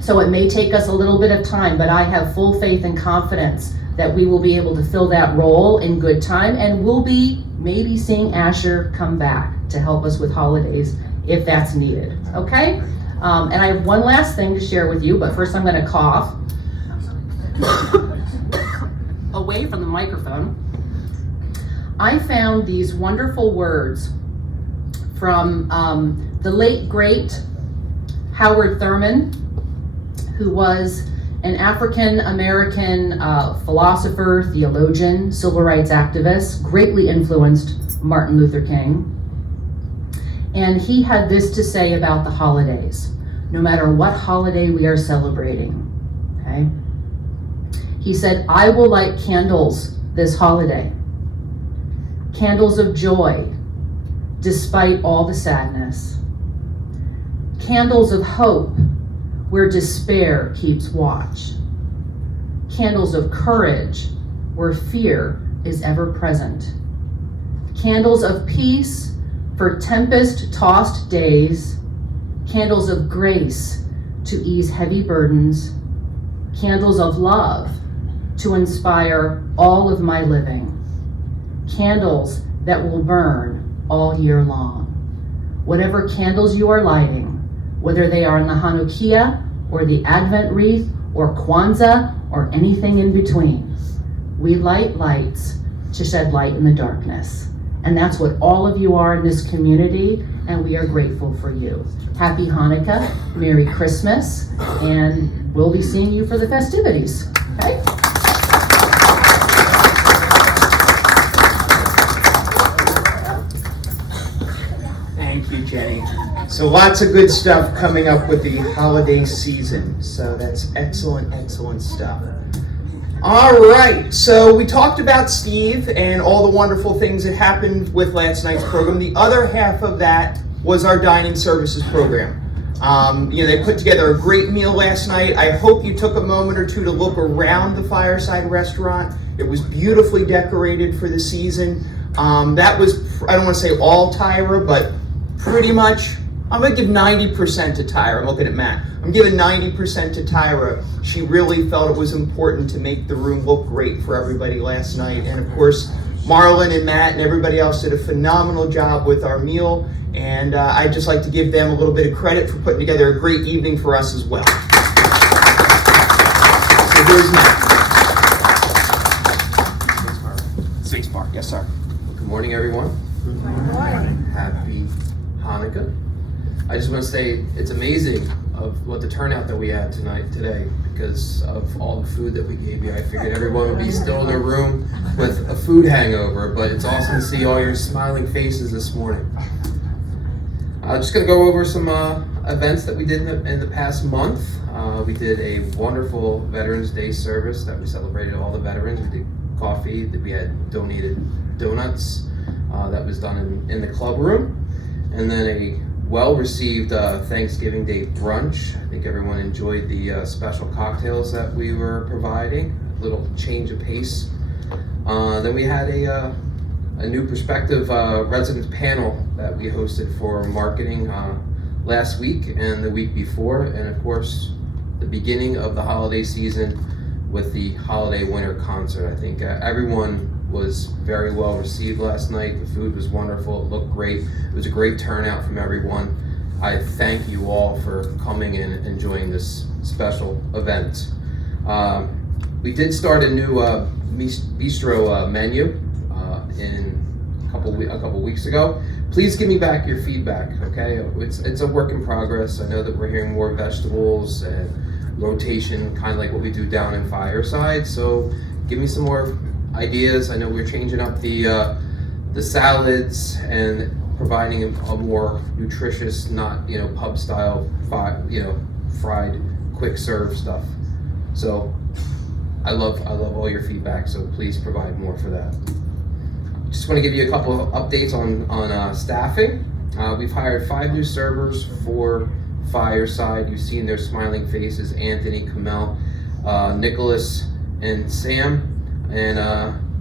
So it may take us a little bit of time, but I have full faith and confidence that we will be able to fill that role in good time, and we'll be maybe seeing Asher come back to help us with holidays if that's needed, okay? And I have one last thing to share with you, but first I'm gonna cough away from the microphone. I found these wonderful words from the late, great Howard Thurman, who was an African-American philosopher, theologian, civil rights activist, greatly influenced Martin Luther King. And he had this to say about the holidays, no matter what holiday we are celebrating, okay? He said, I will light candles this holiday, candles of joy, despite all the sadness, candles of hope where despair keeps watch. Candles of courage, where fear is ever present. Candles of peace for tempest-tossed days. Candles of grace to ease heavy burdens. Candles of love to inspire all of my living. Candles that will burn all year long. Whatever candles you are lighting, whether they are in the Hanukkah or the Advent wreath or Kwanzaa or anything in between, we light lights to shed light in the darkness. And that's what all of you are in this community, and we are grateful for you. Happy Hanukkah, Merry Christmas, and we'll be seeing you for the festivities, okay? Thank you, Jenny. So lots of good stuff coming up with the holiday season. So that's excellent, excellent stuff. All right, so we talked about Steve and all the wonderful things that happened with last night's program. The other half of that was our dining services program. They put together a great meal last night. I hope you took a moment or two to look around the Fireside Restaurant. It was beautifully decorated for the season. That was, I don't want to say all Tyra, but pretty much, I'm going to give 90% to Tyra. I'm looking at Matt. I'm giving 90% to Tyra. She really felt it was important to make the room look great for everybody last night. And of course, Marlon and Matt and everybody else did a phenomenal job with our meal. And I'd just like to give them a little bit of credit for putting together a great evening for us as well. So here's Matt. Spacebar, yes sir. Good morning, everyone. Good morning. Happy Hanukkah. I just want to say it's amazing of what the turnout that we had today because of all the food that we gave you. I figured everyone would be still in their room with a food hangover, but it's awesome to see all your smiling faces this morning. I'm just going to go over some events that we did in the past month. We did a wonderful Veterans Day service that we celebrated all the veterans. We did coffee, we had donated donuts that was done in the club room, and then a well-received Thanksgiving Day brunch. I think everyone enjoyed the special cocktails that we were providing, a little change of pace. Then we had a new perspective resident panel that we hosted for marketing last week and the week before, and of course the beginning of the holiday season with the holiday winter concert. I think everyone was very well received last night. The food was wonderful, it looked great, it was a great turnout from everyone. I thank you all for coming and enjoying this special event. We did start a new bistro menu a couple weeks ago. Please give me back your feedback, okay? It's a work in progress. I know that we're hearing more vegetables and rotation, kind of like what we do down in Fireside. So give me some more ideas. I know we're changing up the salads and providing a more nutritious, not pub style, fried, quick serve stuff. So I love all your feedback. So please provide more for that. Just want to give you a couple of updates on staffing. We've hired 5 new servers for Fireside. You've seen their smiling faces: Anthony, Kamel, Nicholas, and Sam. And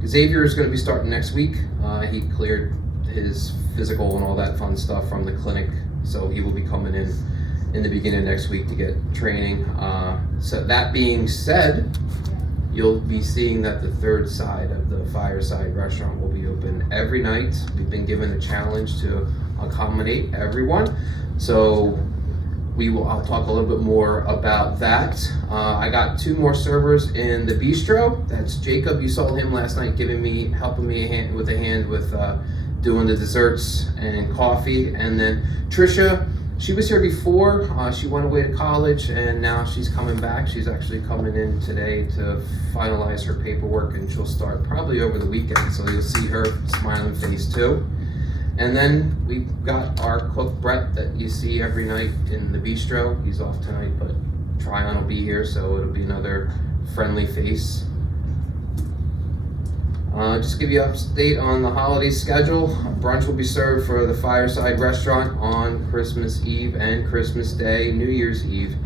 Xavier is going to be starting next week. He cleared his physical and all that fun stuff from the clinic, so he will be coming in the beginning of next week to get training. So that being said, you'll be seeing that the third side of the Fireside Restaurant will be open every night. We've been given a challenge to accommodate everyone, so I'll talk a little bit more about that. I got 2 more servers in the bistro. That's Jacob. You saw him last night helping me with doing the desserts and coffee. And then Trisha, she was here before. She went away to college and now she's coming back. She's actually coming in today to finalize her paperwork, and she'll start probably over the weekend. So you'll see her smiling face too. And then we've got our cook, Brett, that you see every night in the bistro. He's off tonight, but Tryon will be here, so it'll be another friendly face. Just give you an update on the holiday schedule. Brunch will be served for the Fireside Restaurant on Christmas Eve and Christmas Day, New Year's Eve.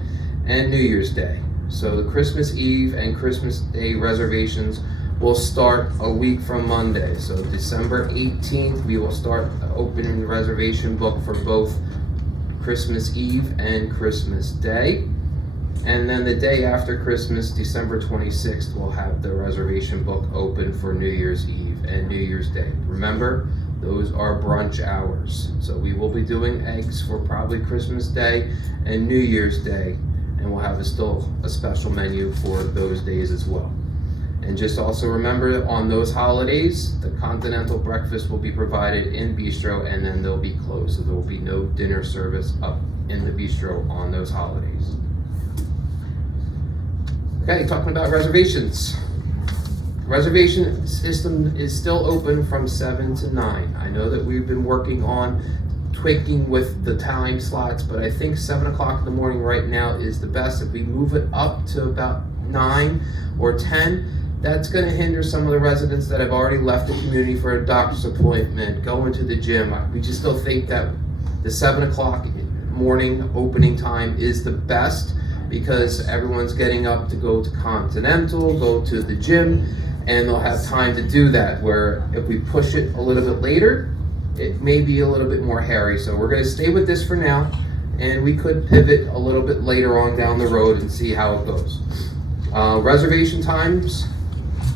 and New Year's Day. So the Christmas Eve and Christmas Day reservations will start a week from Monday. So December 18th, we will start opening the reservation book for both Christmas Eve and Christmas Day. And then the day after Christmas, December 26th, we'll have the reservation book open for New Year's Eve and New Year's Day. Remember, those are brunch hours. So we will be doing eggs for probably Christmas Day and New Year's Day. And we'll have still a special menu for those days as well. And just also remember, on those holidays, the continental breakfast will be provided in bistro, and then they'll be closed. So there will be no dinner service up in the bistro on those holidays. Okay, talking about reservations. Reservation system is still open from 7 to 9. I know that we've been working on tweaking with the time slots, but I think 7 o'clock in the morning right now is the best. If we move it up to about 9 or 10, that's going to hinder some of the residents that have already left the community for a doctor's appointment, going to the gym. We just still think that the 7 o'clock morning opening time is the best, because everyone's getting up to go to Continental, go to the gym, and they'll have time to do that. Where if we push it a little bit later, it may be a little bit more hairy. So we're going to stay with this for now, and we could pivot a little bit later on down the road and see how it goes. Reservation times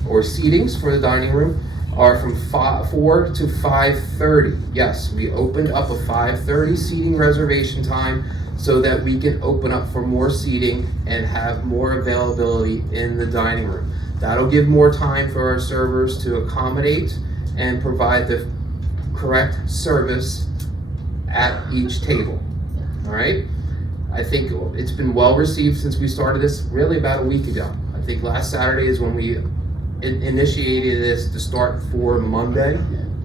or seatings for the dining room are from 4 to 5:30. Yes, we opened up a 5:30 seating reservation time so that we can open up for more seating and have more availability in the dining room. That'll give more time for our servers to accommodate and provide the correct service at each table. All right? I think it's been well received since we started this really about a week ago. I think last Saturday is when we initiated this to start for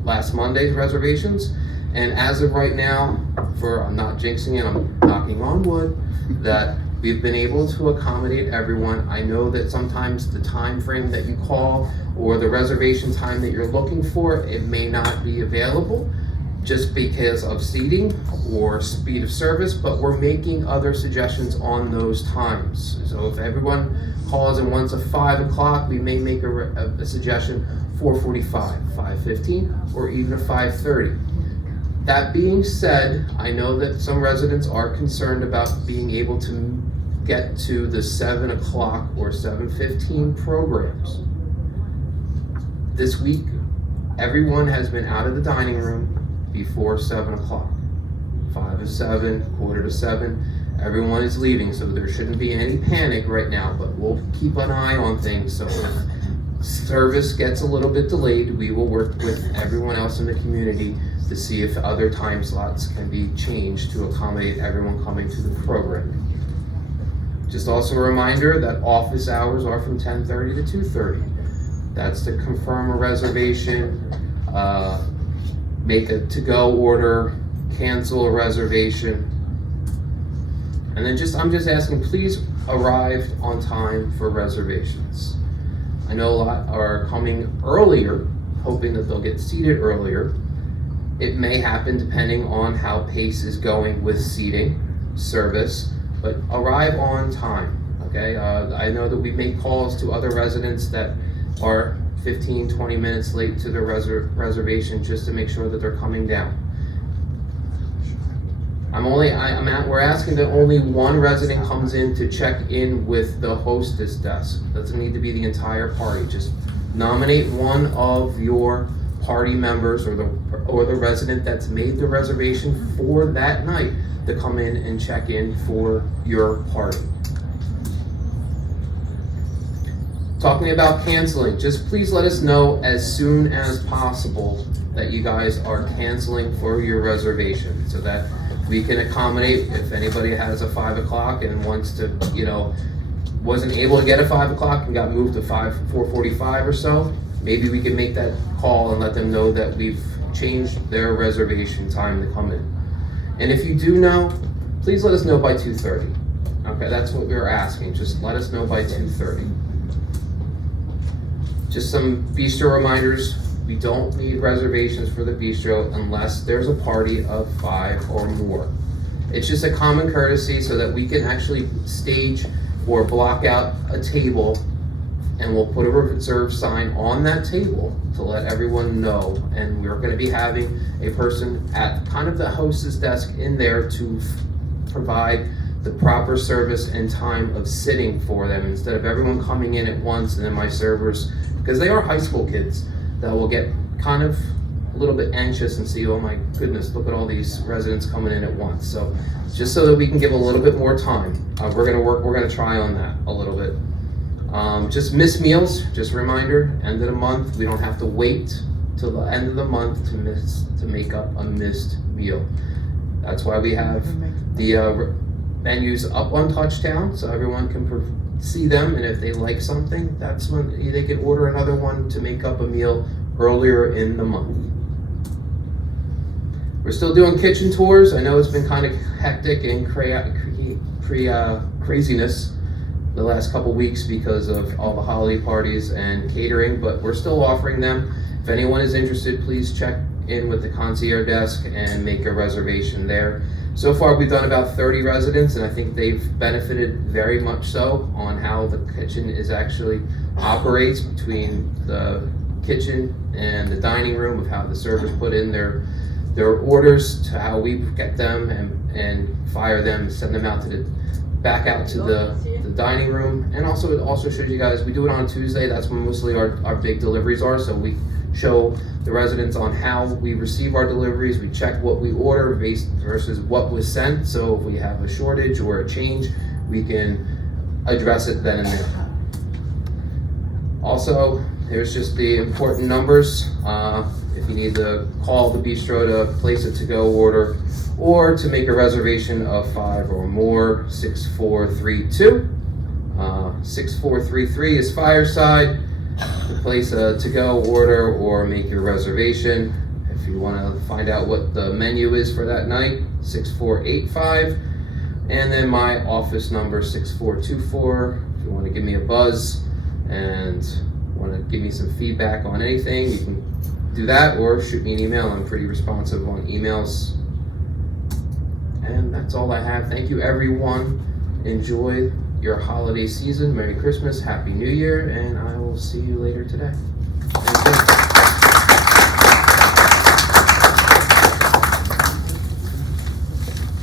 last Monday's reservations. And as of right now, I'm not jinxing it, I'm knocking on wood, that we've been able to accommodate everyone. I know that sometimes the time frame that you call or the reservation time that you're looking for, it may not be available just because of seating or speed of service, but we're making other suggestions on those times. So if everyone calls and wants a 5 o'clock, we may make a suggestion 4:45, 5:15, or even a 5:30. That being said, I know that some residents are concerned about being able to get to the 7 o'clock or 7:15 programs. This week, everyone has been out of the dining room before 7 o'clock. 5 to 7, quarter to 7, everyone is leaving, so there shouldn't be any panic right now, but we'll keep an eye on things. So if service gets a little bit delayed, we will work with everyone else in the community to see if other time slots can be changed to accommodate everyone coming to the program. Just also a reminder that office hours are from 10:30 to 2:30. That's to confirm a reservation, make a to-go order, cancel a reservation. And then I'm just asking, please arrive on time for reservations. I know a lot are coming earlier, hoping that they'll get seated earlier. It may happen depending on how pace is going with seating, service, but arrive on time, okay? I know that we make calls to other residents that are 15, 20 minutes late to their reservation just to make sure that they're coming down. We're asking that only one resident comes in to check in with the hostess desk. Doesn't need to be the entire party. Just nominate one of your party members or the resident that's made the reservation for that night to come in and check in for your party. Talking about canceling, just please let us know as soon as possible that you guys are canceling for your reservation so that we can accommodate if anybody has a 5 o'clock and wants to, wasn't able to get a 5 o'clock and got moved to 4:45 or so. Maybe we can make that call and let them know that we've changed their reservation time to come in. And if you do know, please let us know by 2:30. Okay, that's what we're asking. Just let us know by 2:30. Just some bistro reminders. We don't need reservations for the bistro unless there's a party of 5 or more. It's just a common courtesy so that we can actually stage or block out a table, and we'll put a reserve sign on that table to let everyone know. And we're gonna be having a person at kind of the hostess desk in there to provide the proper service and time of sitting for them, instead of everyone coming in at once and then my servers, because they are high school kids, that will get kind of a little bit anxious and see, oh my goodness, look at all these residents coming in at once. So just so that we can give a little bit more time, we're gonna try on that a little bit. Just missed meals, just a reminder, end of the month, we don't have to wait till the end of the month to make up a missed meal. That's why we have the menus up on Touchdown, so everyone can see them, and if they like something, that's when they can order another one to make up a meal earlier in the month. We're still doing kitchen tours. I know it's been kind of hectic and craziness the last couple weeks because of all the holiday parties and catering, but we're still offering them. If anyone is interested, please check in with the concierge desk and make a reservation there. So far, we've done about 30 residents, and I think they've benefited very much so on how the kitchen is actually operates between the kitchen and the dining room, of how the servers put in their orders to how we get them and fire them and send them out to back out to the dining room. And also, it also shows you guys, we do it on Tuesday. That's when mostly our big deliveries are. So we show the residents on how we receive our deliveries. We check what we order versus what was sent. So if we have a shortage or a change, we can address it then and there. Also, here's just the important numbers. If you need to call the bistro to place a to-go order or to make a reservation of 5 or more, 6432. 6433 is Fireside. To place a to-go order or make your reservation. If you want to find out what the menu is for that night, 6485. And then my office number, 6424. If you want to give me a buzz and want to give me some feedback on anything, you can do that, or shoot me an email. I'm pretty responsive on emails. And that's all I have. Thank you, everyone. Enjoy your holiday season. Merry Christmas, Happy New Year, and I will see you later today.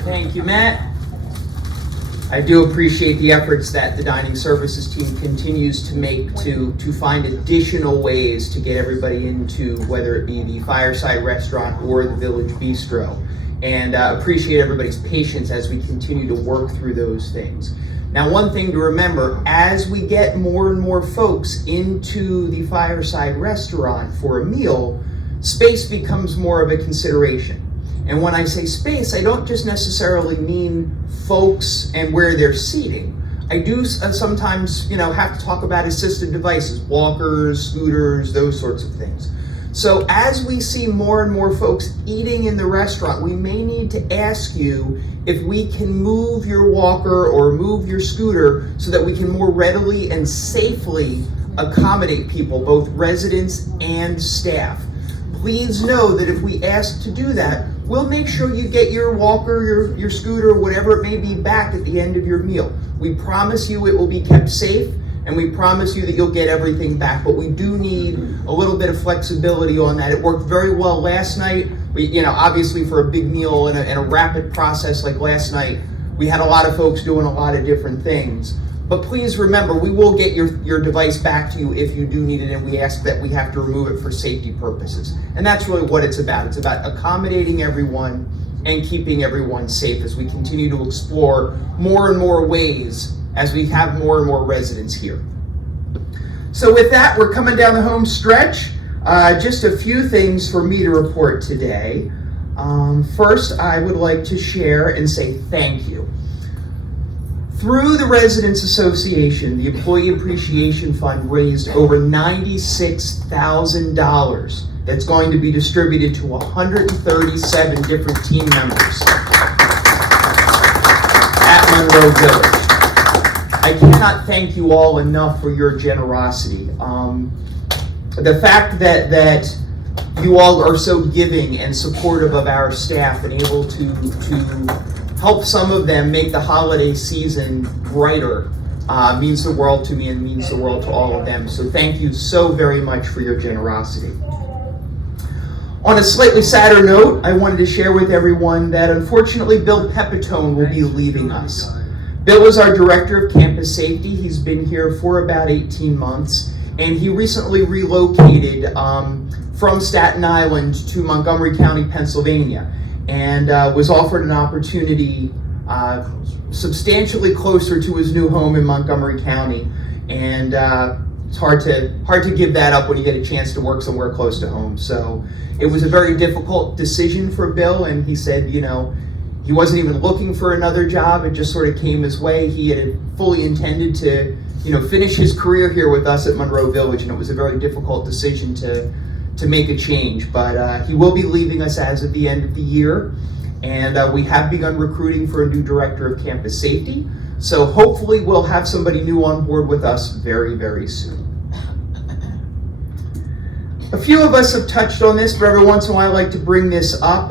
Thank you, Matt. I do appreciate the efforts that the dining services team continues to make to find additional ways to get everybody into, whether it be the Fireside Restaurant or the Village Bistro. And appreciate everybody's patience as we continue to work through those things. Now, one thing to remember, as we get more and more folks into the Fireside Restaurant for a meal, space becomes more of a consideration. And when I say space, I don't just necessarily mean folks and where they're seating. I do sometimes, have to talk about assistive devices, walkers, scooters, those sorts of things. So as we see more and more folks eating in the restaurant, we may need to ask you if we can move your walker or move your scooter so that we can more readily and safely accommodate people, both residents and staff. Please know that if we ask to do that, we'll make sure you get your walker, your scooter, whatever it may be, back at the end of your meal. We promise you it will be kept safe, and we promise you that you'll get everything back, but we do need a little bit of flexibility on that. It worked very well last night. We, obviously for a big meal and a rapid process like last night, we had a lot of folks doing a lot of different things. But please remember, we will get your device back to you if you do need it, and we ask that we have to remove it for safety purposes. And that's really what it's about. It's about accommodating everyone and keeping everyone safe as we continue to explore more and more ways as we have more and more residents here. So with that, we're coming down the home stretch. Just a few things for me to report today. First, I would like to share and say thank you. Through the Residents Association, the Employee Appreciation Fund raised over $96,000 that's going to be distributed to 137 different team members at Monroe Village. I cannot thank you all enough for your generosity. The fact that you all are so giving and supportive of our staff and able to help some of them make the holiday season brighter means the world to me and means the world to all of them. So thank you so very much for your generosity. On a slightly sadder note, I wanted to share with everyone that unfortunately Bill Pepitone will be leaving us. Bill is our Director of Campus Safety. He's been here for about 18 months, and he recently relocated from Staten Island to Montgomery County, Pennsylvania, and was offered an opportunity substantially closer to his new home in Montgomery County. And it's hard to give that up when you get a chance to work somewhere close to home. So it was a very difficult decision for Bill, and he said, you know, he wasn't even looking for another job. It just sort of came his way. He had fully intended to, you know, finish his career here with us at Monroe Village, and it was a very difficult decision to make a change. But he will be leaving us as of the end of the year, and we have begun recruiting for a new Director of Campus Safety. So hopefully we'll have somebody new on board with us very, very soon. A few of us have touched on this, but every once in a while I like to bring this up.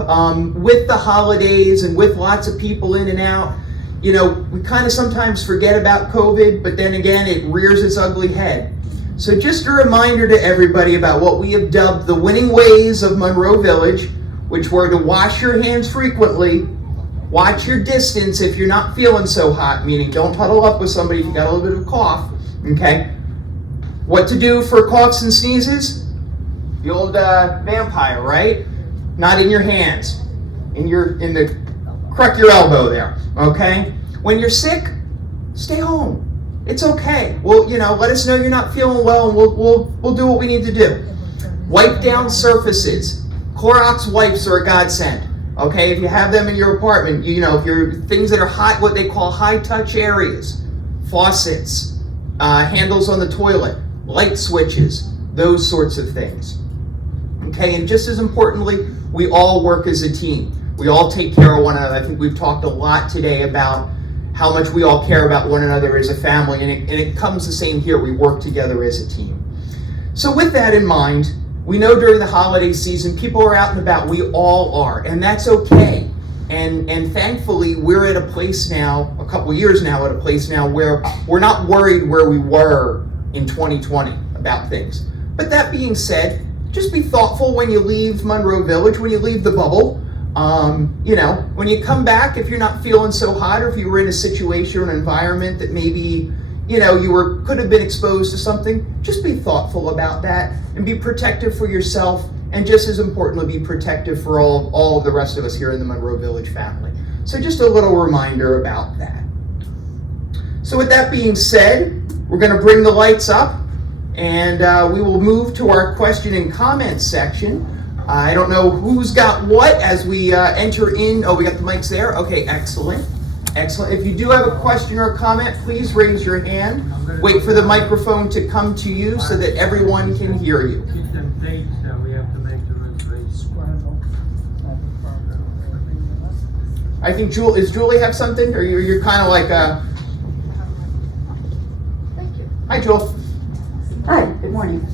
With the holidays and with lots of people in and out, you know, we kind of sometimes forget about COVID, but then again, it rears its ugly head. So just a reminder to everybody about what we have dubbed the winning ways of Monroe Village, which were to wash your hands frequently, watch your distance if you're not feeling so hot, meaning don't huddle up with somebody if you got a little bit of a cough, okay? What to do for coughs and sneezes? The old vampire, right? Not in your hands, crack your elbow there, okay? When you're sick, stay home. It's okay. Well, you know, let us know you're not feeling well, and we'll do what we need to do. Wipe down surfaces. Clorox wipes are a godsend. Okay, if you have them in your apartment, you know, if you're things that are hot, what they call high touch areas, faucets, handles on the toilet, light switches, those sorts of things. Okay, and just as importantly, we all work as a team. We all take care of one another. I think we've talked a lot today about how much we all care about one another as a family, and it comes the same here. We work together as a team. So with that in mind, we know during the holiday season, people are out and about. We all are, and that's okay. And thankfully, we're at a place now, a couple years now, at a place now where we're not worried where we were in 2020 about things. But that being said, just be thoughtful when you leave Monroe Village, when you leave the bubble. You know, when you come back, if you're not feeling so hot, or if you were in a situation or an environment that maybe, you know, could have been exposed to something, just be thoughtful about that and be protective for yourself, and just as importantly, be protective for all of the rest of us here in the Monroe Village family. So just a little reminder about that. So with that being said, we're going to bring the lights up, and we will move to our question and comment section. I don't know who's got what as we enter in. Oh, we got the mics there? Okay, excellent. Excellent. If you do have a question or a comment, please raise your hand. Wait for the microphone to come to you so that everyone can hear you. Keep them dates that we have to make the reservations. I think does Julie have something? Or you're kind of like Thank you. Hi, Jewel. Hi, good morning.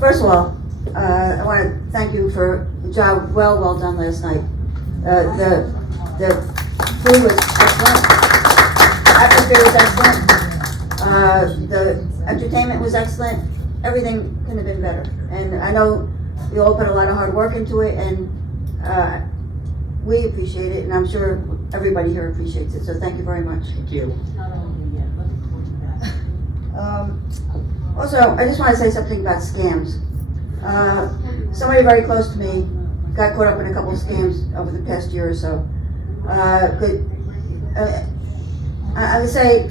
First of all, I want to thank you for the job well done last night. The food was excellent. The atmosphere was excellent. The entertainment was excellent. Everything couldn't have been better. And I know you all put a lot of hard work into it, and we appreciate it, and I'm sure everybody here appreciates it. So thank you very much. Thank you. Also, I just want to say something about scams. Somebody very close to me got caught up in a couple of scams over the past year or so. I would say,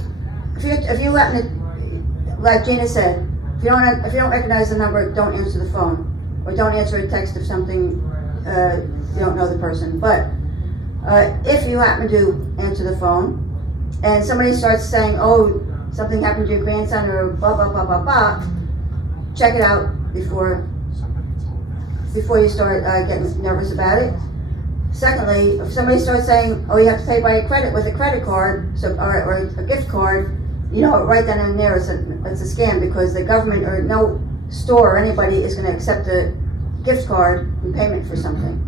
if you happen to, like Gina said, if you don't recognize the number, don't answer the phone, or don't answer a text if something you don't know the person. But if you happen to answer the phone, and somebody starts saying, "Oh, something happened to your grandson," or blah blah blah blah blah, check it out before you start getting nervous about it. Secondly, if somebody starts saying, "Oh, you have to pay by with a credit card," or a gift card, you know, right then and there it's a scam, because the government or no store or anybody is going to accept a gift card in payment for something.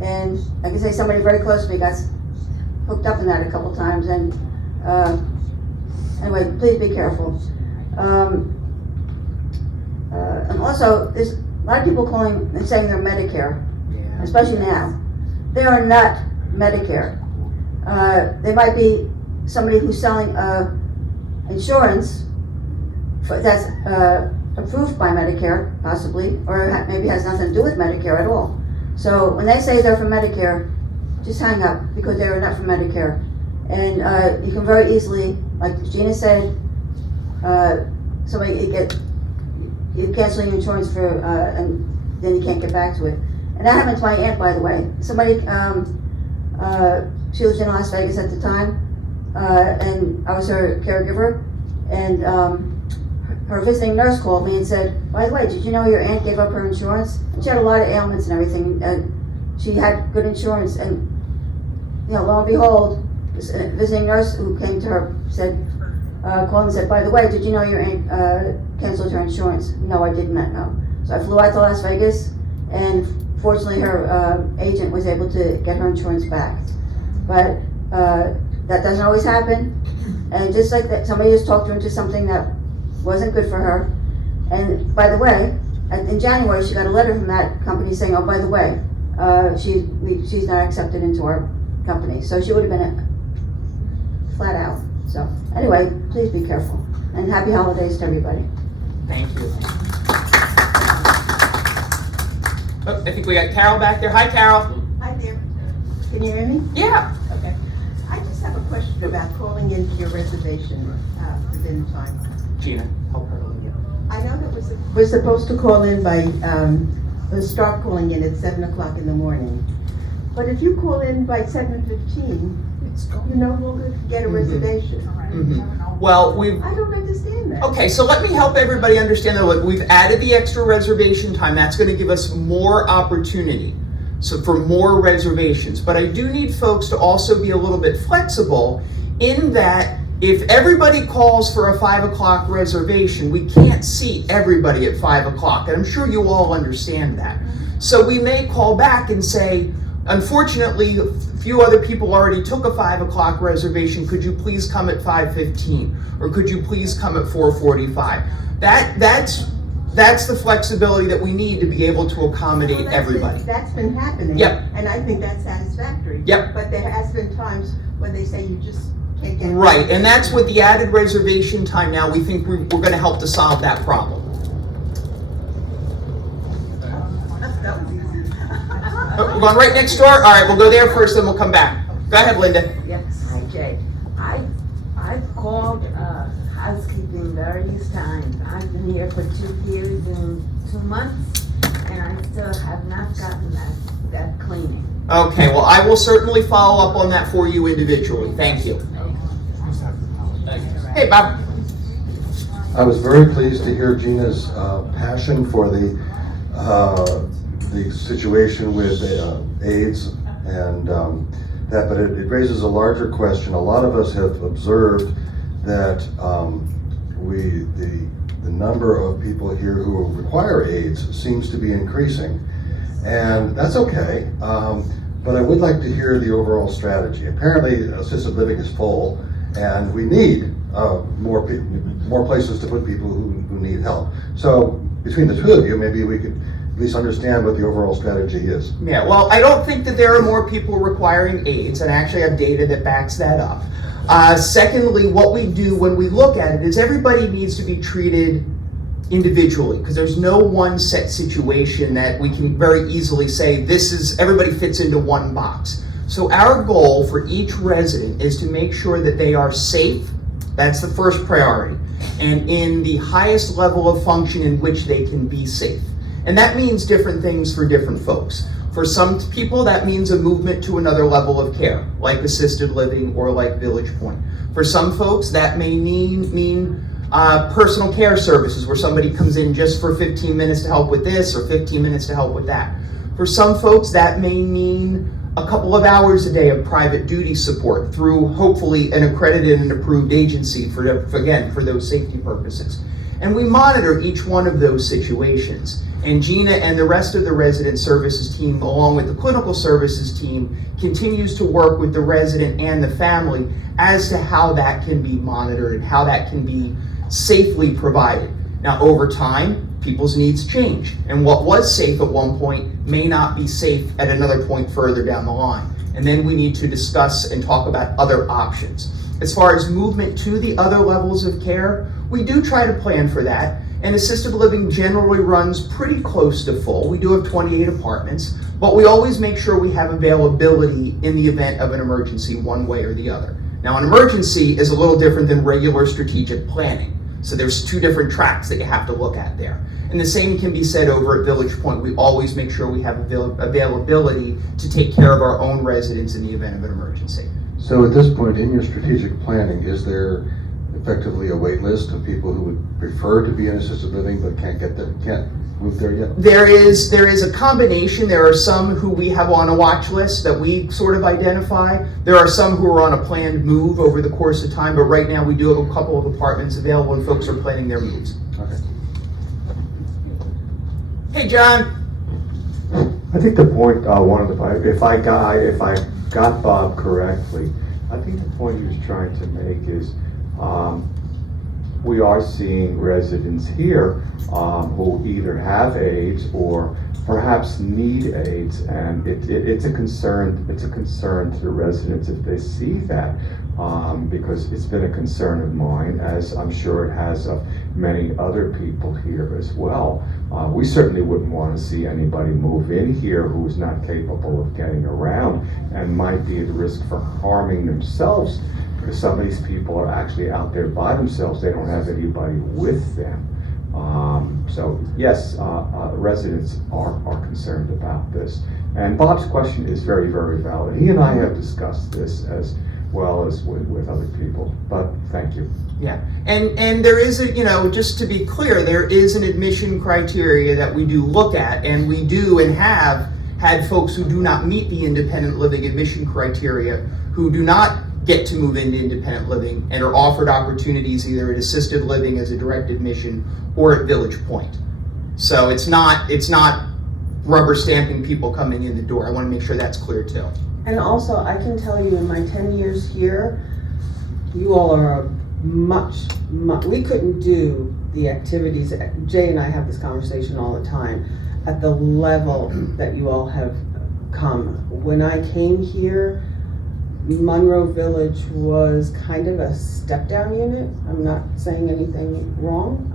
And I can say somebody very close to me hooked up in that a couple times, and anyway, please be careful. And also, there's a lot of people calling and saying they're Medicare, especially now. They are not Medicare. They might be somebody who's selling insurance that's approved by Medicare, possibly, or maybe has nothing to do with Medicare at all. So when they say they're from Medicare, just hang up, because they are not from Medicare. And you can very easily, like Gina said, you cancel your insurance for, and then you can't get back to it. And that happened to my aunt, by the way. Somebody, she was in Las Vegas at the time, and I was her caregiver, and her visiting nurse called me and said, by the way, did you know your aunt gave up her insurance? And she had a lot of ailments and everything, and she had good insurance, and lo and behold, this visiting nurse who came to her said, called and said, by the way, did you know your aunt canceled her insurance? No, I did not know. So I flew out to Las Vegas, and fortunately her agent was able to get her insurance back. But that doesn't always happen, and just like that, somebody just talked her into something that wasn't good for her. And by the way, in January she got a letter from that company saying, oh, by the way, she's not accepted into our company. So she would have been flat out. So anyway, please be careful, and happy holidays to everybody. Thank you. Oh, I think we got Carol back there. Hi, Carol. Hi there. Can you hear me? Yeah. Okay. I just have a question about calling into your reservation within time. Gina, help her. I know that we're supposed to call in by, start calling in at 7 o'clock in the morning. But if you call in by 7:15, you no longer get a reservation. Well, I don't understand that. Okay, so let me help everybody understand that we've added the extra reservation time. That's going to give us more opportunity, so for more reservations. But I do need folks to also be a little bit flexible in that if everybody calls for a 5 o'clock reservation, we can't see everybody at 5 o'clock. And I'm sure you all understand that. So we may call back and say, unfortunately, a few other people already took a 5 o'clock reservation. Could you please come at 5:15? Or could you please come at 4:45? That's the flexibility that we need to be able to accommodate everybody. That's been happening. Yep. And I think that's satisfactory. Yep. But there has been times when they say you just can't get. Right, and that's with the added reservation time now, we think we're going to help to solve that problem. We're going right next door? All right, we'll go there first, then we'll come back. Go ahead, Linda. Yes, hi Jay. I've called housekeeping various times. I've been here for 2 years and 2 months, and I still have not gotten that cleaning. Okay, well, I will certainly follow up on that for you individually. Thank you. Hey, Bob. I was very pleased to hear Gina's passion for the situation with AIDS and that, but it raises a larger question. A lot of us have observed that the number of people here who require AIDS seems to be increasing, and that's okay. But I would like to hear the overall strategy. Apparently, assisted living is full, and we need more places to put people who need help. So between the two of you, maybe we could at least understand what the overall strategy is. Yeah, well, I don't think that there are more people requiring AIDS, and I actually have data that backs that up. Secondly, what we do when we look at it is everybody needs to be treated individually, because there's no one set situation that we can very easily say everybody fits into one box. So our goal for each resident is to make sure that they are safe. That's the first priority, and in the highest level of function in which they can be safe. And that means different things for different folks. For some people, that means a movement to another level of care, like assisted living or like Village Point. For some folks, that may mean personal care services, where somebody comes in just for 15 minutes to help with this or 15 minutes to help with that. For some folks, that may mean a couple of hours a day of private duty support through hopefully an accredited and approved agency for those safety purposes. And we monitor each one of those situations. And Gina and the rest of the resident services team, along with the clinical services team, continues to work with the resident and the family as to how that can be monitored and how that can be safely provided. Now, over time, people's needs change, and what was safe at one point may not be safe at another point further down the line. And then we need to discuss and talk about other options. As far as movement to the other levels of care, we do try to plan for that, and assisted living generally runs pretty close to full. We do have 28 apartments, but we always make sure we have availability in the event of an emergency one way or the other. Now, an emergency is a little different than regular strategic planning. So there's two different tracks that you have to look at there. And the same can be said over at Village Point. We always make sure we have availability to take care of our own residents in the event of an emergency. So at this point in your strategic planning, is there effectively a wait list of people who would prefer to be in assisted living but can't move there yet? There is a combination. There are some who we have on a watch list that we sort of identify. There are some who are on a planned move over the course of time, but right now we do have a couple of apartments available and folks are planning their moves. Okay. Hey, John. I think the point if I got Bob correctly, I think the point he was trying to make is we are seeing residents here who either have AIDS or perhaps need AIDS, and it's a concern. It's a concern to the residents if they see that, because it's been a concern of mine, as I'm sure it has of many other people here as well. We certainly wouldn't want to see anybody move in here who's not capable of getting around and might be at risk for harming themselves, because some of these people are actually out there by themselves. They don't have anybody with them. So yes, residents are concerned about this. And Bob's question is very, very valid. He and I have discussed this as well as with other people, but thank you. Yeah, and there is just to be clear, there is an admission criteria that we do look at, and we do and have had folks who do not meet the independent living admission criteria who do not get to move into independent living and are offered opportunities either at assisted living as a direct admission or at Village Point. So it's not rubber stamping people coming in the door. I want to make sure that's clear too. And also, I can tell you in my 10 years here, you all are we couldn't do the activities, Jay and I have this conversation all the time, at the level that you all have come. When I came here, Monroe Village was kind of a step-down unit. I'm not saying anything wrong.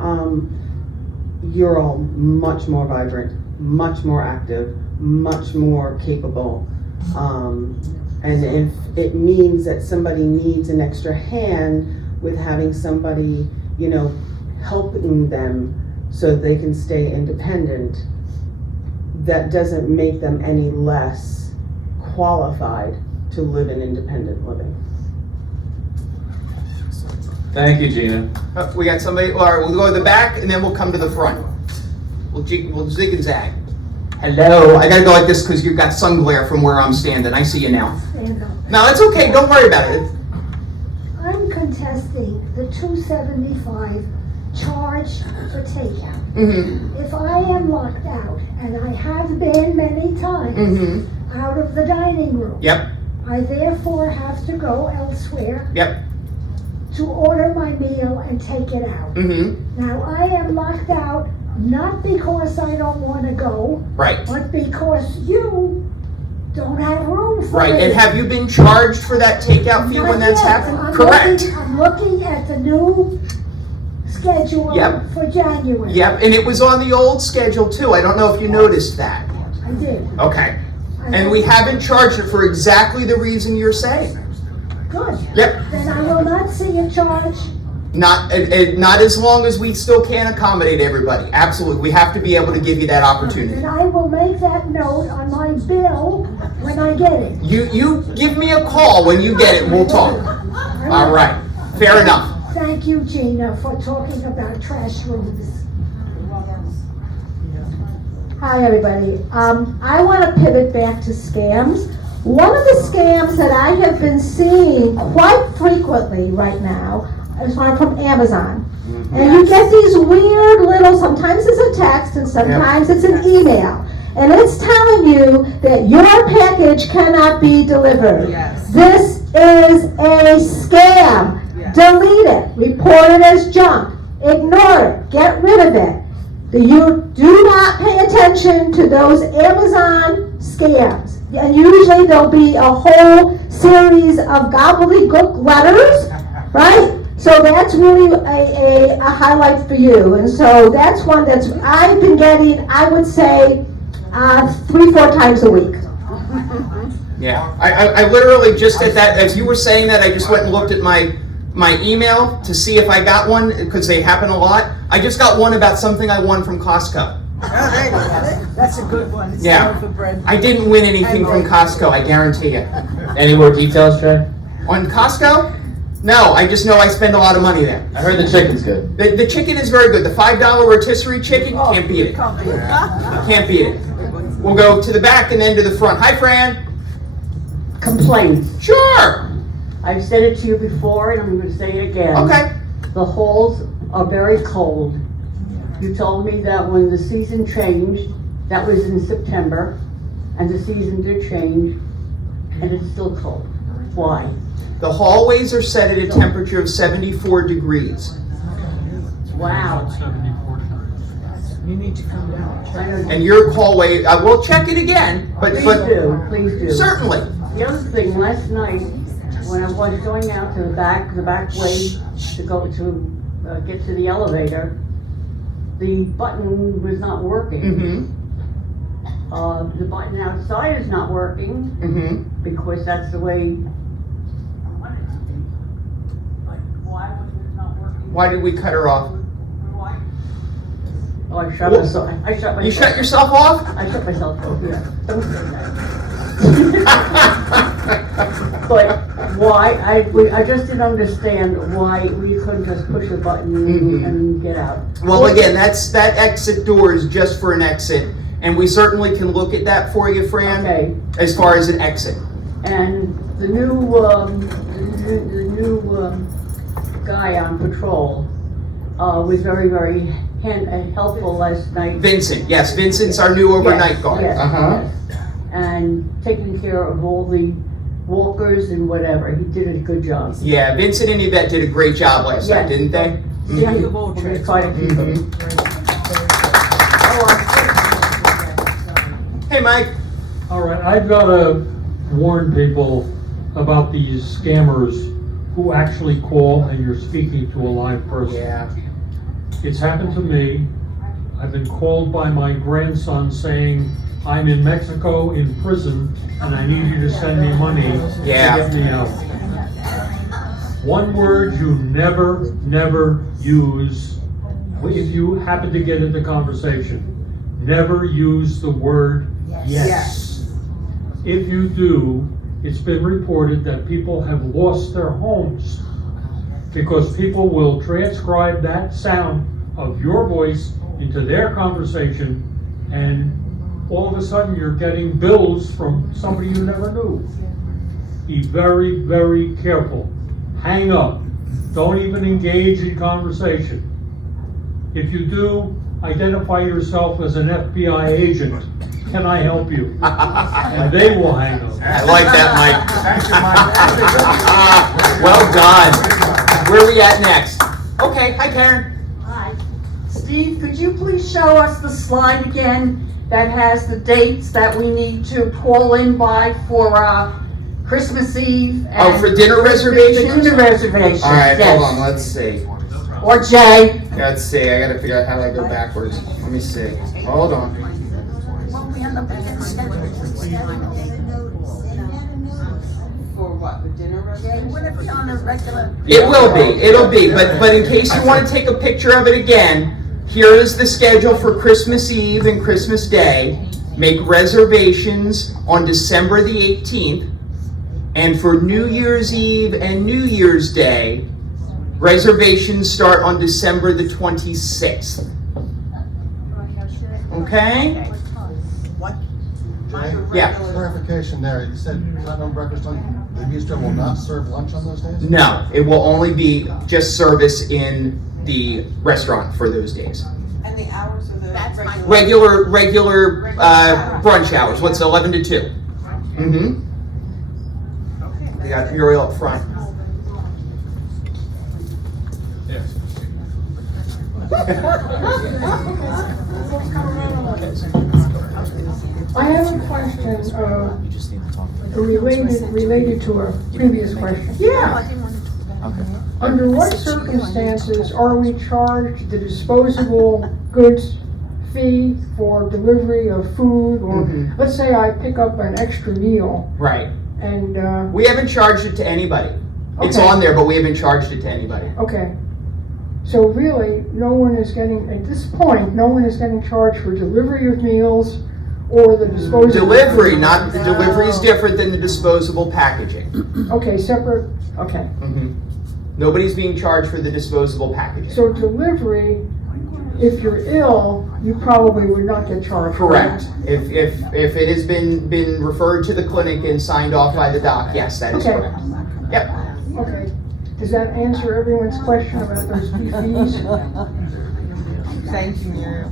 You're all much more vibrant, much more active, much more capable. And if it means that somebody needs an extra hand with having somebody, helping them so they can stay independent, that doesn't make them any less qualified to live in independent living. Thank you, Gina. We got somebody, all right, we'll go to the back and then we'll come to the front. We'll zig and zag. Hello, I gotta go like this because you've got sun glare from where I'm standing. I see you now. Stand up. No, that's okay, don't worry about it. I'm contesting the $275 charge for takeout. Mm-hmm. If I am locked out, and I have been many times, out of the dining room. Yep. I therefore have to go elsewhere. Yep. To order my meal and take it out. Mm-hmm. Now I am locked out not because I don't want to go, Right. but because you don't have room for Right, me. and have you been charged for that takeout fee Not when that's yet. happened? Correct. I'm looking at the new schedule Yep. for January. Yep, and it was on the old schedule too. I don't know if you noticed that. I did. Okay. And we haven't charged it for exactly the reason you're saying. Good. Yep. Then I will not see a charge. Not as long as we still can't accommodate everybody. Absolutely, we have to be able to give you that opportunity. And I will make that note on my bill when I get it. You give me a call when you get it and we'll talk. All right, fair enough. Thank you, Gina, for talking about trash rooms. Hi, everybody. I want to pivot back to scams. One of the scams that I have been seeing quite frequently right now is from Amazon. And you get these weird little, sometimes it's a text and sometimes it's an email. And it's telling you that your package cannot be delivered. This is a scam. Delete it. Report it as junk. Ignore it. Get rid of it. You do not pay attention to those Amazon scams. And usually there'll be a whole series of gobbledygook letters, right? So that's really a highlight for you. And so that's one that's I've been getting, I would say, 3-4 times a week. Yeah, I literally just at that, as you were saying that, I just went and looked at my email to see if I got one, because they happen a lot. I just got one about something I won from Costco. Oh, there you go. That's a good one. It's Yeah. for bread. I didn't win anything from Costco, I guarantee you. Any more details, Trey? On Costco? No, I just know I spend a lot of money there. I heard the chicken's good. The chicken is very good. The $5 rotisserie chicken, can't beat it. Can't beat it. We'll go to the back and then to the front. Hi, Fran. Complaints. Sure. I've said it to you before and I'm going to say it again. Okay. The halls are very cold. You told me that when the season changed, that was in September, and the season did change, and it's still cold. Why? The hallways are set at a temperature of 74 degrees. Wow. You need to come down. And your hallway, I will check it again, but Please do. certainly. The other thing, last night, when I was going out to the back way to go to get to the elevator, the button was not working. The button outside is not working because that's the way. Why was it not working? Why did we cut her off? Oh, I shut myself. You shut yourself off? I shut myself off. Yeah. Don't say that. But why? I just didn't understand why we couldn't just push a button and get out. Well, again, that exit door is just for an exit, and we certainly can look at that for you, Fran. Okay. As far as an exit. And the new guy on patrol was very, very helpful last night. Vincent, yes, Vincent's our new overnight guard. Yes, yes. And taking care of all the walkers and whatever. He did a good job. Yeah, Vincent and Yvette did a great job last night, didn't they? Yeah, we're gonna try to keep them. Hey, Mike. All right, I've got to warn people about these scammers who actually call and you're speaking to a live person. Yeah. It's happened to me. I've been called by my grandson saying, I'm in Mexico in prison and I need you to send me money to get me out. One word you never use if you happen to get into conversation. Never use the word yes. If you do, it's been reported that people have lost their homes because people will transcribe that sound of your voice into their conversation, and all of a sudden you're getting bills from somebody you never knew. Be very, very careful. Hang up. Don't even engage in conversation. If you do, identify yourself as an FBI agent. Can I help you? And they will hang up. I like that, Mike. Well done. Where are we at next? Okay, hi, Karen. Hi. Steve, could you please show us the slide again that has the dates that we need to call in by for Christmas Eve? Oh, for dinner reservations? For dinner reservations, All right, yes. hold on, let's see. Or Jay. Let's see, I gotta figure out how I go backwards. Let me see. Hold on. For what, the dinner reservation? Would it be on a regular? It will be, it'll be, but in case you want to take a picture of it again, here is the schedule for Christmas Eve and Christmas Day. Make reservations on December the 18th. And for New Year's Eve and New Year's Day, reservations start on December the 26th. Okay? Yeah. Clarification there, you said Platinum Breakfast on the bistro will not serve lunch on those days? No, it will only be just service in the restaurant for those days. And the hours of the Regular brunch hours, what's 11 to 2? Mm-hmm. They got Muriel up front. I have a question, related to a previous question. Yeah. Under what circumstances are we charged the disposable goods fee for delivery of food, or let's say I pick up an extra meal Right. and, We haven't charged it to anybody. It's Okay. on there, but we haven't charged it to anybody. okay. So really, no one is getting, at this point, no one is getting charged for delivery of meals or the disposable. Delivery, not, the delivery is different than the disposable packaging. Okay, separate, okay. Nobody's being charged for the disposable packaging. So delivery, if you're ill, you probably would not get charged. Correct. If it has been referred to the clinic and signed off by the doc, yes, that is Okay. correct. Yep. Okay. Does that answer everyone's question about those two fees? Thank you, Muriel.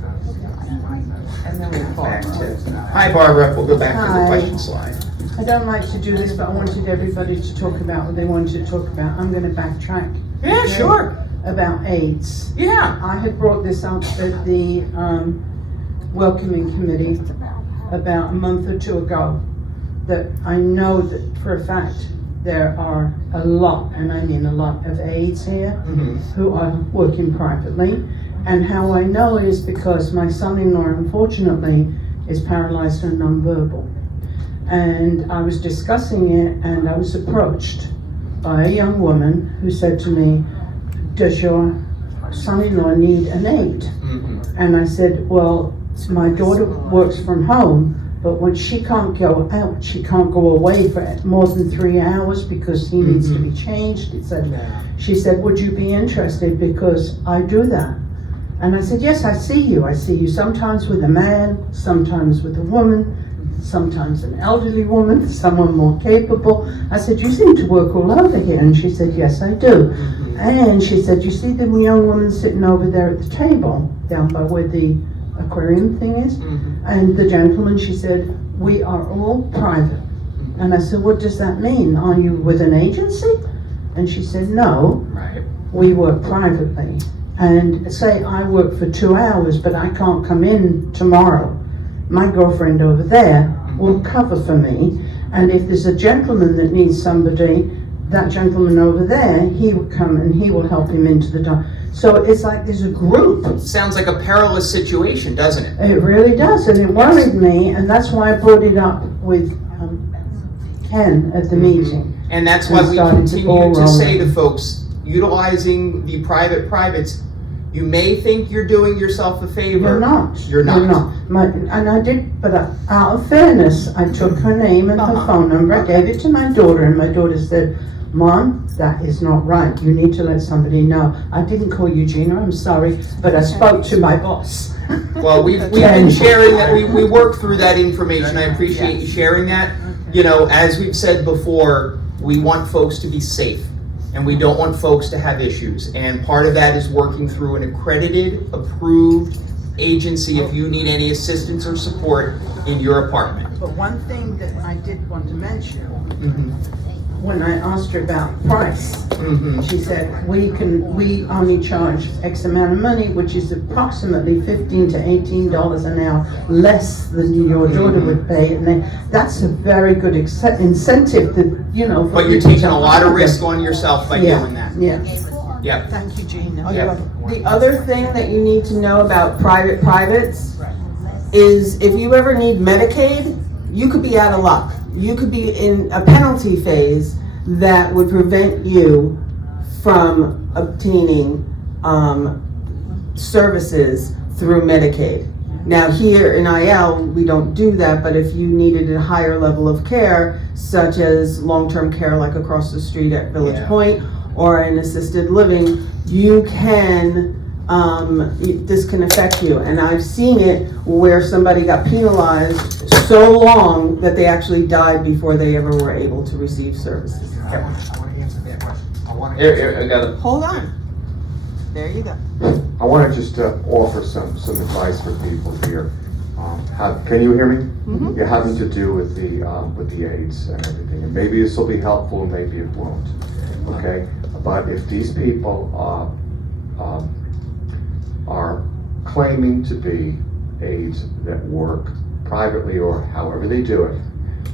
And then we'll Back to, hi Barbara, we'll go back to the Hi. question slide. I don't like to do this, but I wanted everybody to talk about what they wanted to talk about. I'm gonna backtrack. Yeah, Okay? sure. About AIDS. Yeah. I had brought this up at the welcoming committee about a month or two ago, that I know that for a fact there are a lot, and I mean a lot, of aides here who are working privately. And how I know is because my son-in-law, unfortunately, is paralyzed and nonverbal. And I was discussing it, and I was approached by a young woman who said to me, "Does your son-in-law need an aide?" And I said, "Well, my daughter works from home, but when she can't go out, she can't go away for more than 3 hours because he needs to be changed," etc. She said, "Would you be interested, because I do that?" And I said, "Yes, I see you. I see you sometimes with a man, sometimes with a woman, sometimes an elderly woman, someone more capable." I said, "You seem to work all over here." And she said, "Yes, I do." And she said, "You see the young woman sitting over there at the table, down by where the aquarium thing is?" And the gentleman, she said, "We are all private." And I said, "What does that mean? Are you with an agency?" And she said, "No, we work privately. And say I work for 2 hours, but I can't come in tomorrow. My girlfriend over there will cover for me. And if there's a gentleman that needs somebody, that gentleman over there, he will come and he will help him into the door." So it's like there's a group. Sounds like a perilous situation, doesn't it? It really does, and it worried me, and that's why I brought it up with Ken at the meeting. And that's why we started the ball continue to say rolling. to folks, utilizing the privates, you may think you're doing yourself a favor. You're not. You're not. You're not. And I did, but out of fairness, I took her name and her phone number, I gave it to my daughter, and my daughter said, "Mom, that is not right. You need to let somebody know." I didn't call you Gina, I'm sorry, but I spoke to my boss. Well, we've been sharing that, we work through that information, I appreciate you sharing that. You know, as we've said before, we want folks to be safe, and we don't want folks to have issues. And part of that is working through an accredited, approved agency if you need any assistance or support in your apartment. But one thing that I did want to mention, When I asked her about price, she said, we only charge X amount of money, which is approximately $15 to $18 an hour less than your daughter would pay. And that's a very good incentive that, you know. But you're taking a lot of risk on yourself by doing that. Yeah. Yep. Thank you, Gina. Yep. The other thing that you need to know about privates is if you ever need Medicaid, you could be out of luck. You could be in a penalty phase that would prevent you from obtaining services through Medicaid. Now here in IL, we don't do that, but if you needed a higher level of care, such as long-term care like across the street at Village Point, or in assisted living, you can this can affect you. And I've seen it where somebody got penalized so long that they actually died before they ever were able to receive services. I want to answer that question. Here, I got it. Hold on. There you go. I want to just offer some advice for people here. Can you hear me? Mm-hmm. You're having to do with the AIDS and everything, and maybe this will be helpful, maybe it won't. Okay, but if these people are claiming to be aides that work privately or however they do it,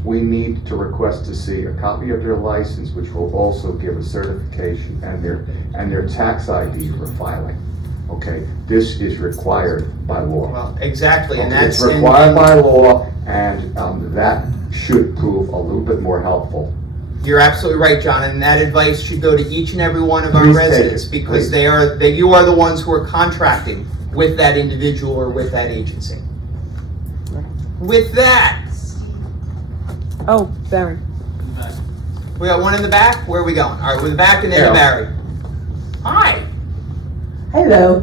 we need to request to see a copy of their license, which will also give a certification and their tax ID for filing. Okay, this is required by law. Well, exactly, and Okay, that's it's required by law, and that should prove a little bit more helpful. You're absolutely right, John, and that advice should go to each and every one of our Please take residents it, because please. you are the ones who are contracting with that individual or with that agency. With that, Oh, Barry. we got one in the back. Where are we going? All right, we're the back and then Yeah. Barry. Hi. Hello.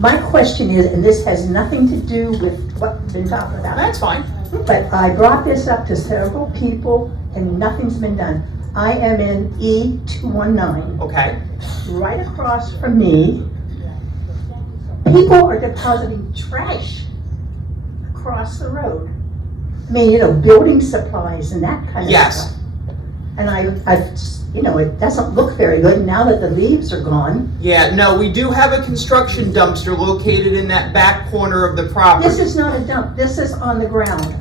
My question is, and this has nothing to do with what we've been talking about. That's fine. But I brought this up to several people and nothing's been done. I am in E219. Okay. Right across from me, people are depositing trash across the road. I mean, building supplies and that kind of Yes. stuff. And it doesn't look very good now that the leaves are gone. Yeah, no, we do have a construction dumpster located in that back corner of the property. This is not a dump, this is on the ground.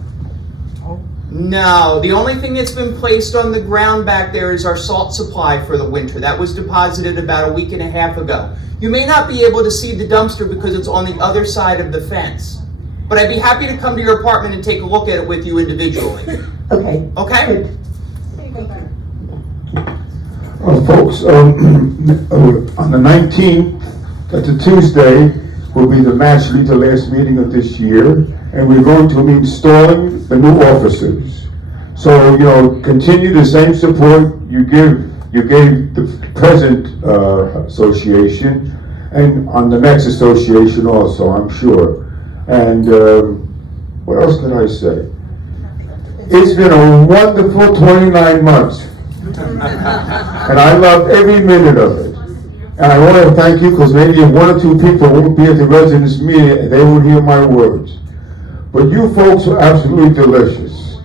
No, the only thing that's been placed on the ground back there is our salt supply for the winter. That was deposited about a week and a half ago. You may not be able to see the dumpster because it's on the other side of the fence. But I'd be happy to come to your apartment and take a look at it with you individually. Okay. Okay? Folks, on the 19th, that's a Tuesday, will be the the last meeting of this year, and we're going to be installing the new officers. So, continue the same support you gave the present association, and on the next association also, I'm sure. And what else can I say? It's been a wonderful 29 months. And I loved every minute of it. And I want to thank you because maybe one or two people won't be at the residents' meeting, they won't hear my words. But you folks are absolutely delicious.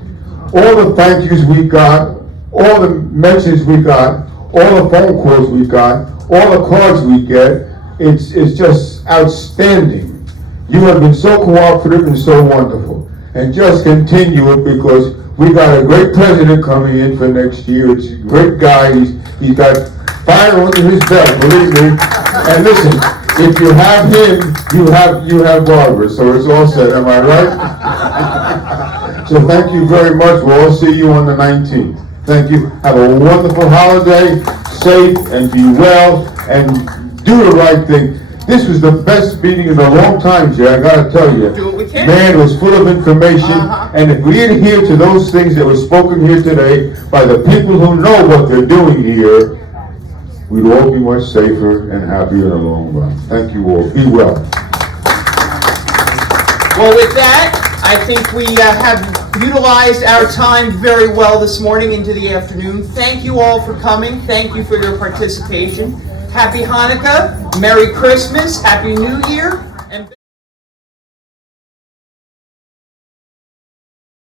All the thank yous we got, all the mentions we got, all the phone calls we got, all the cards we get, it's just outstanding. You have been so cooperative and so wonderful. And just continue it because we got a great president coming in for next year. It's a great guy. He's got fire under his belt, believe me. And listen, if you have him, you have Barbara. So it's all set. Am I right? So thank you very much. We'll all see you on the 19th. Thank you. Have a wonderful holiday. Safe and be well and do the right thing. This was the best meeting in a long time, Jay, I gotta tell you. Do what we can. Man, it was full of information, and if we adhere to those things that were spoken here today by the people who know what they're doing here, we'd all be much safer and happier in the long run. Thank you all. Be well. Well, with that, I think we have utilized our time very well this morning into the afternoon. Thank you all for coming. Thank you for your participation. Happy Hanukkah, Merry Christmas, Happy New Year. And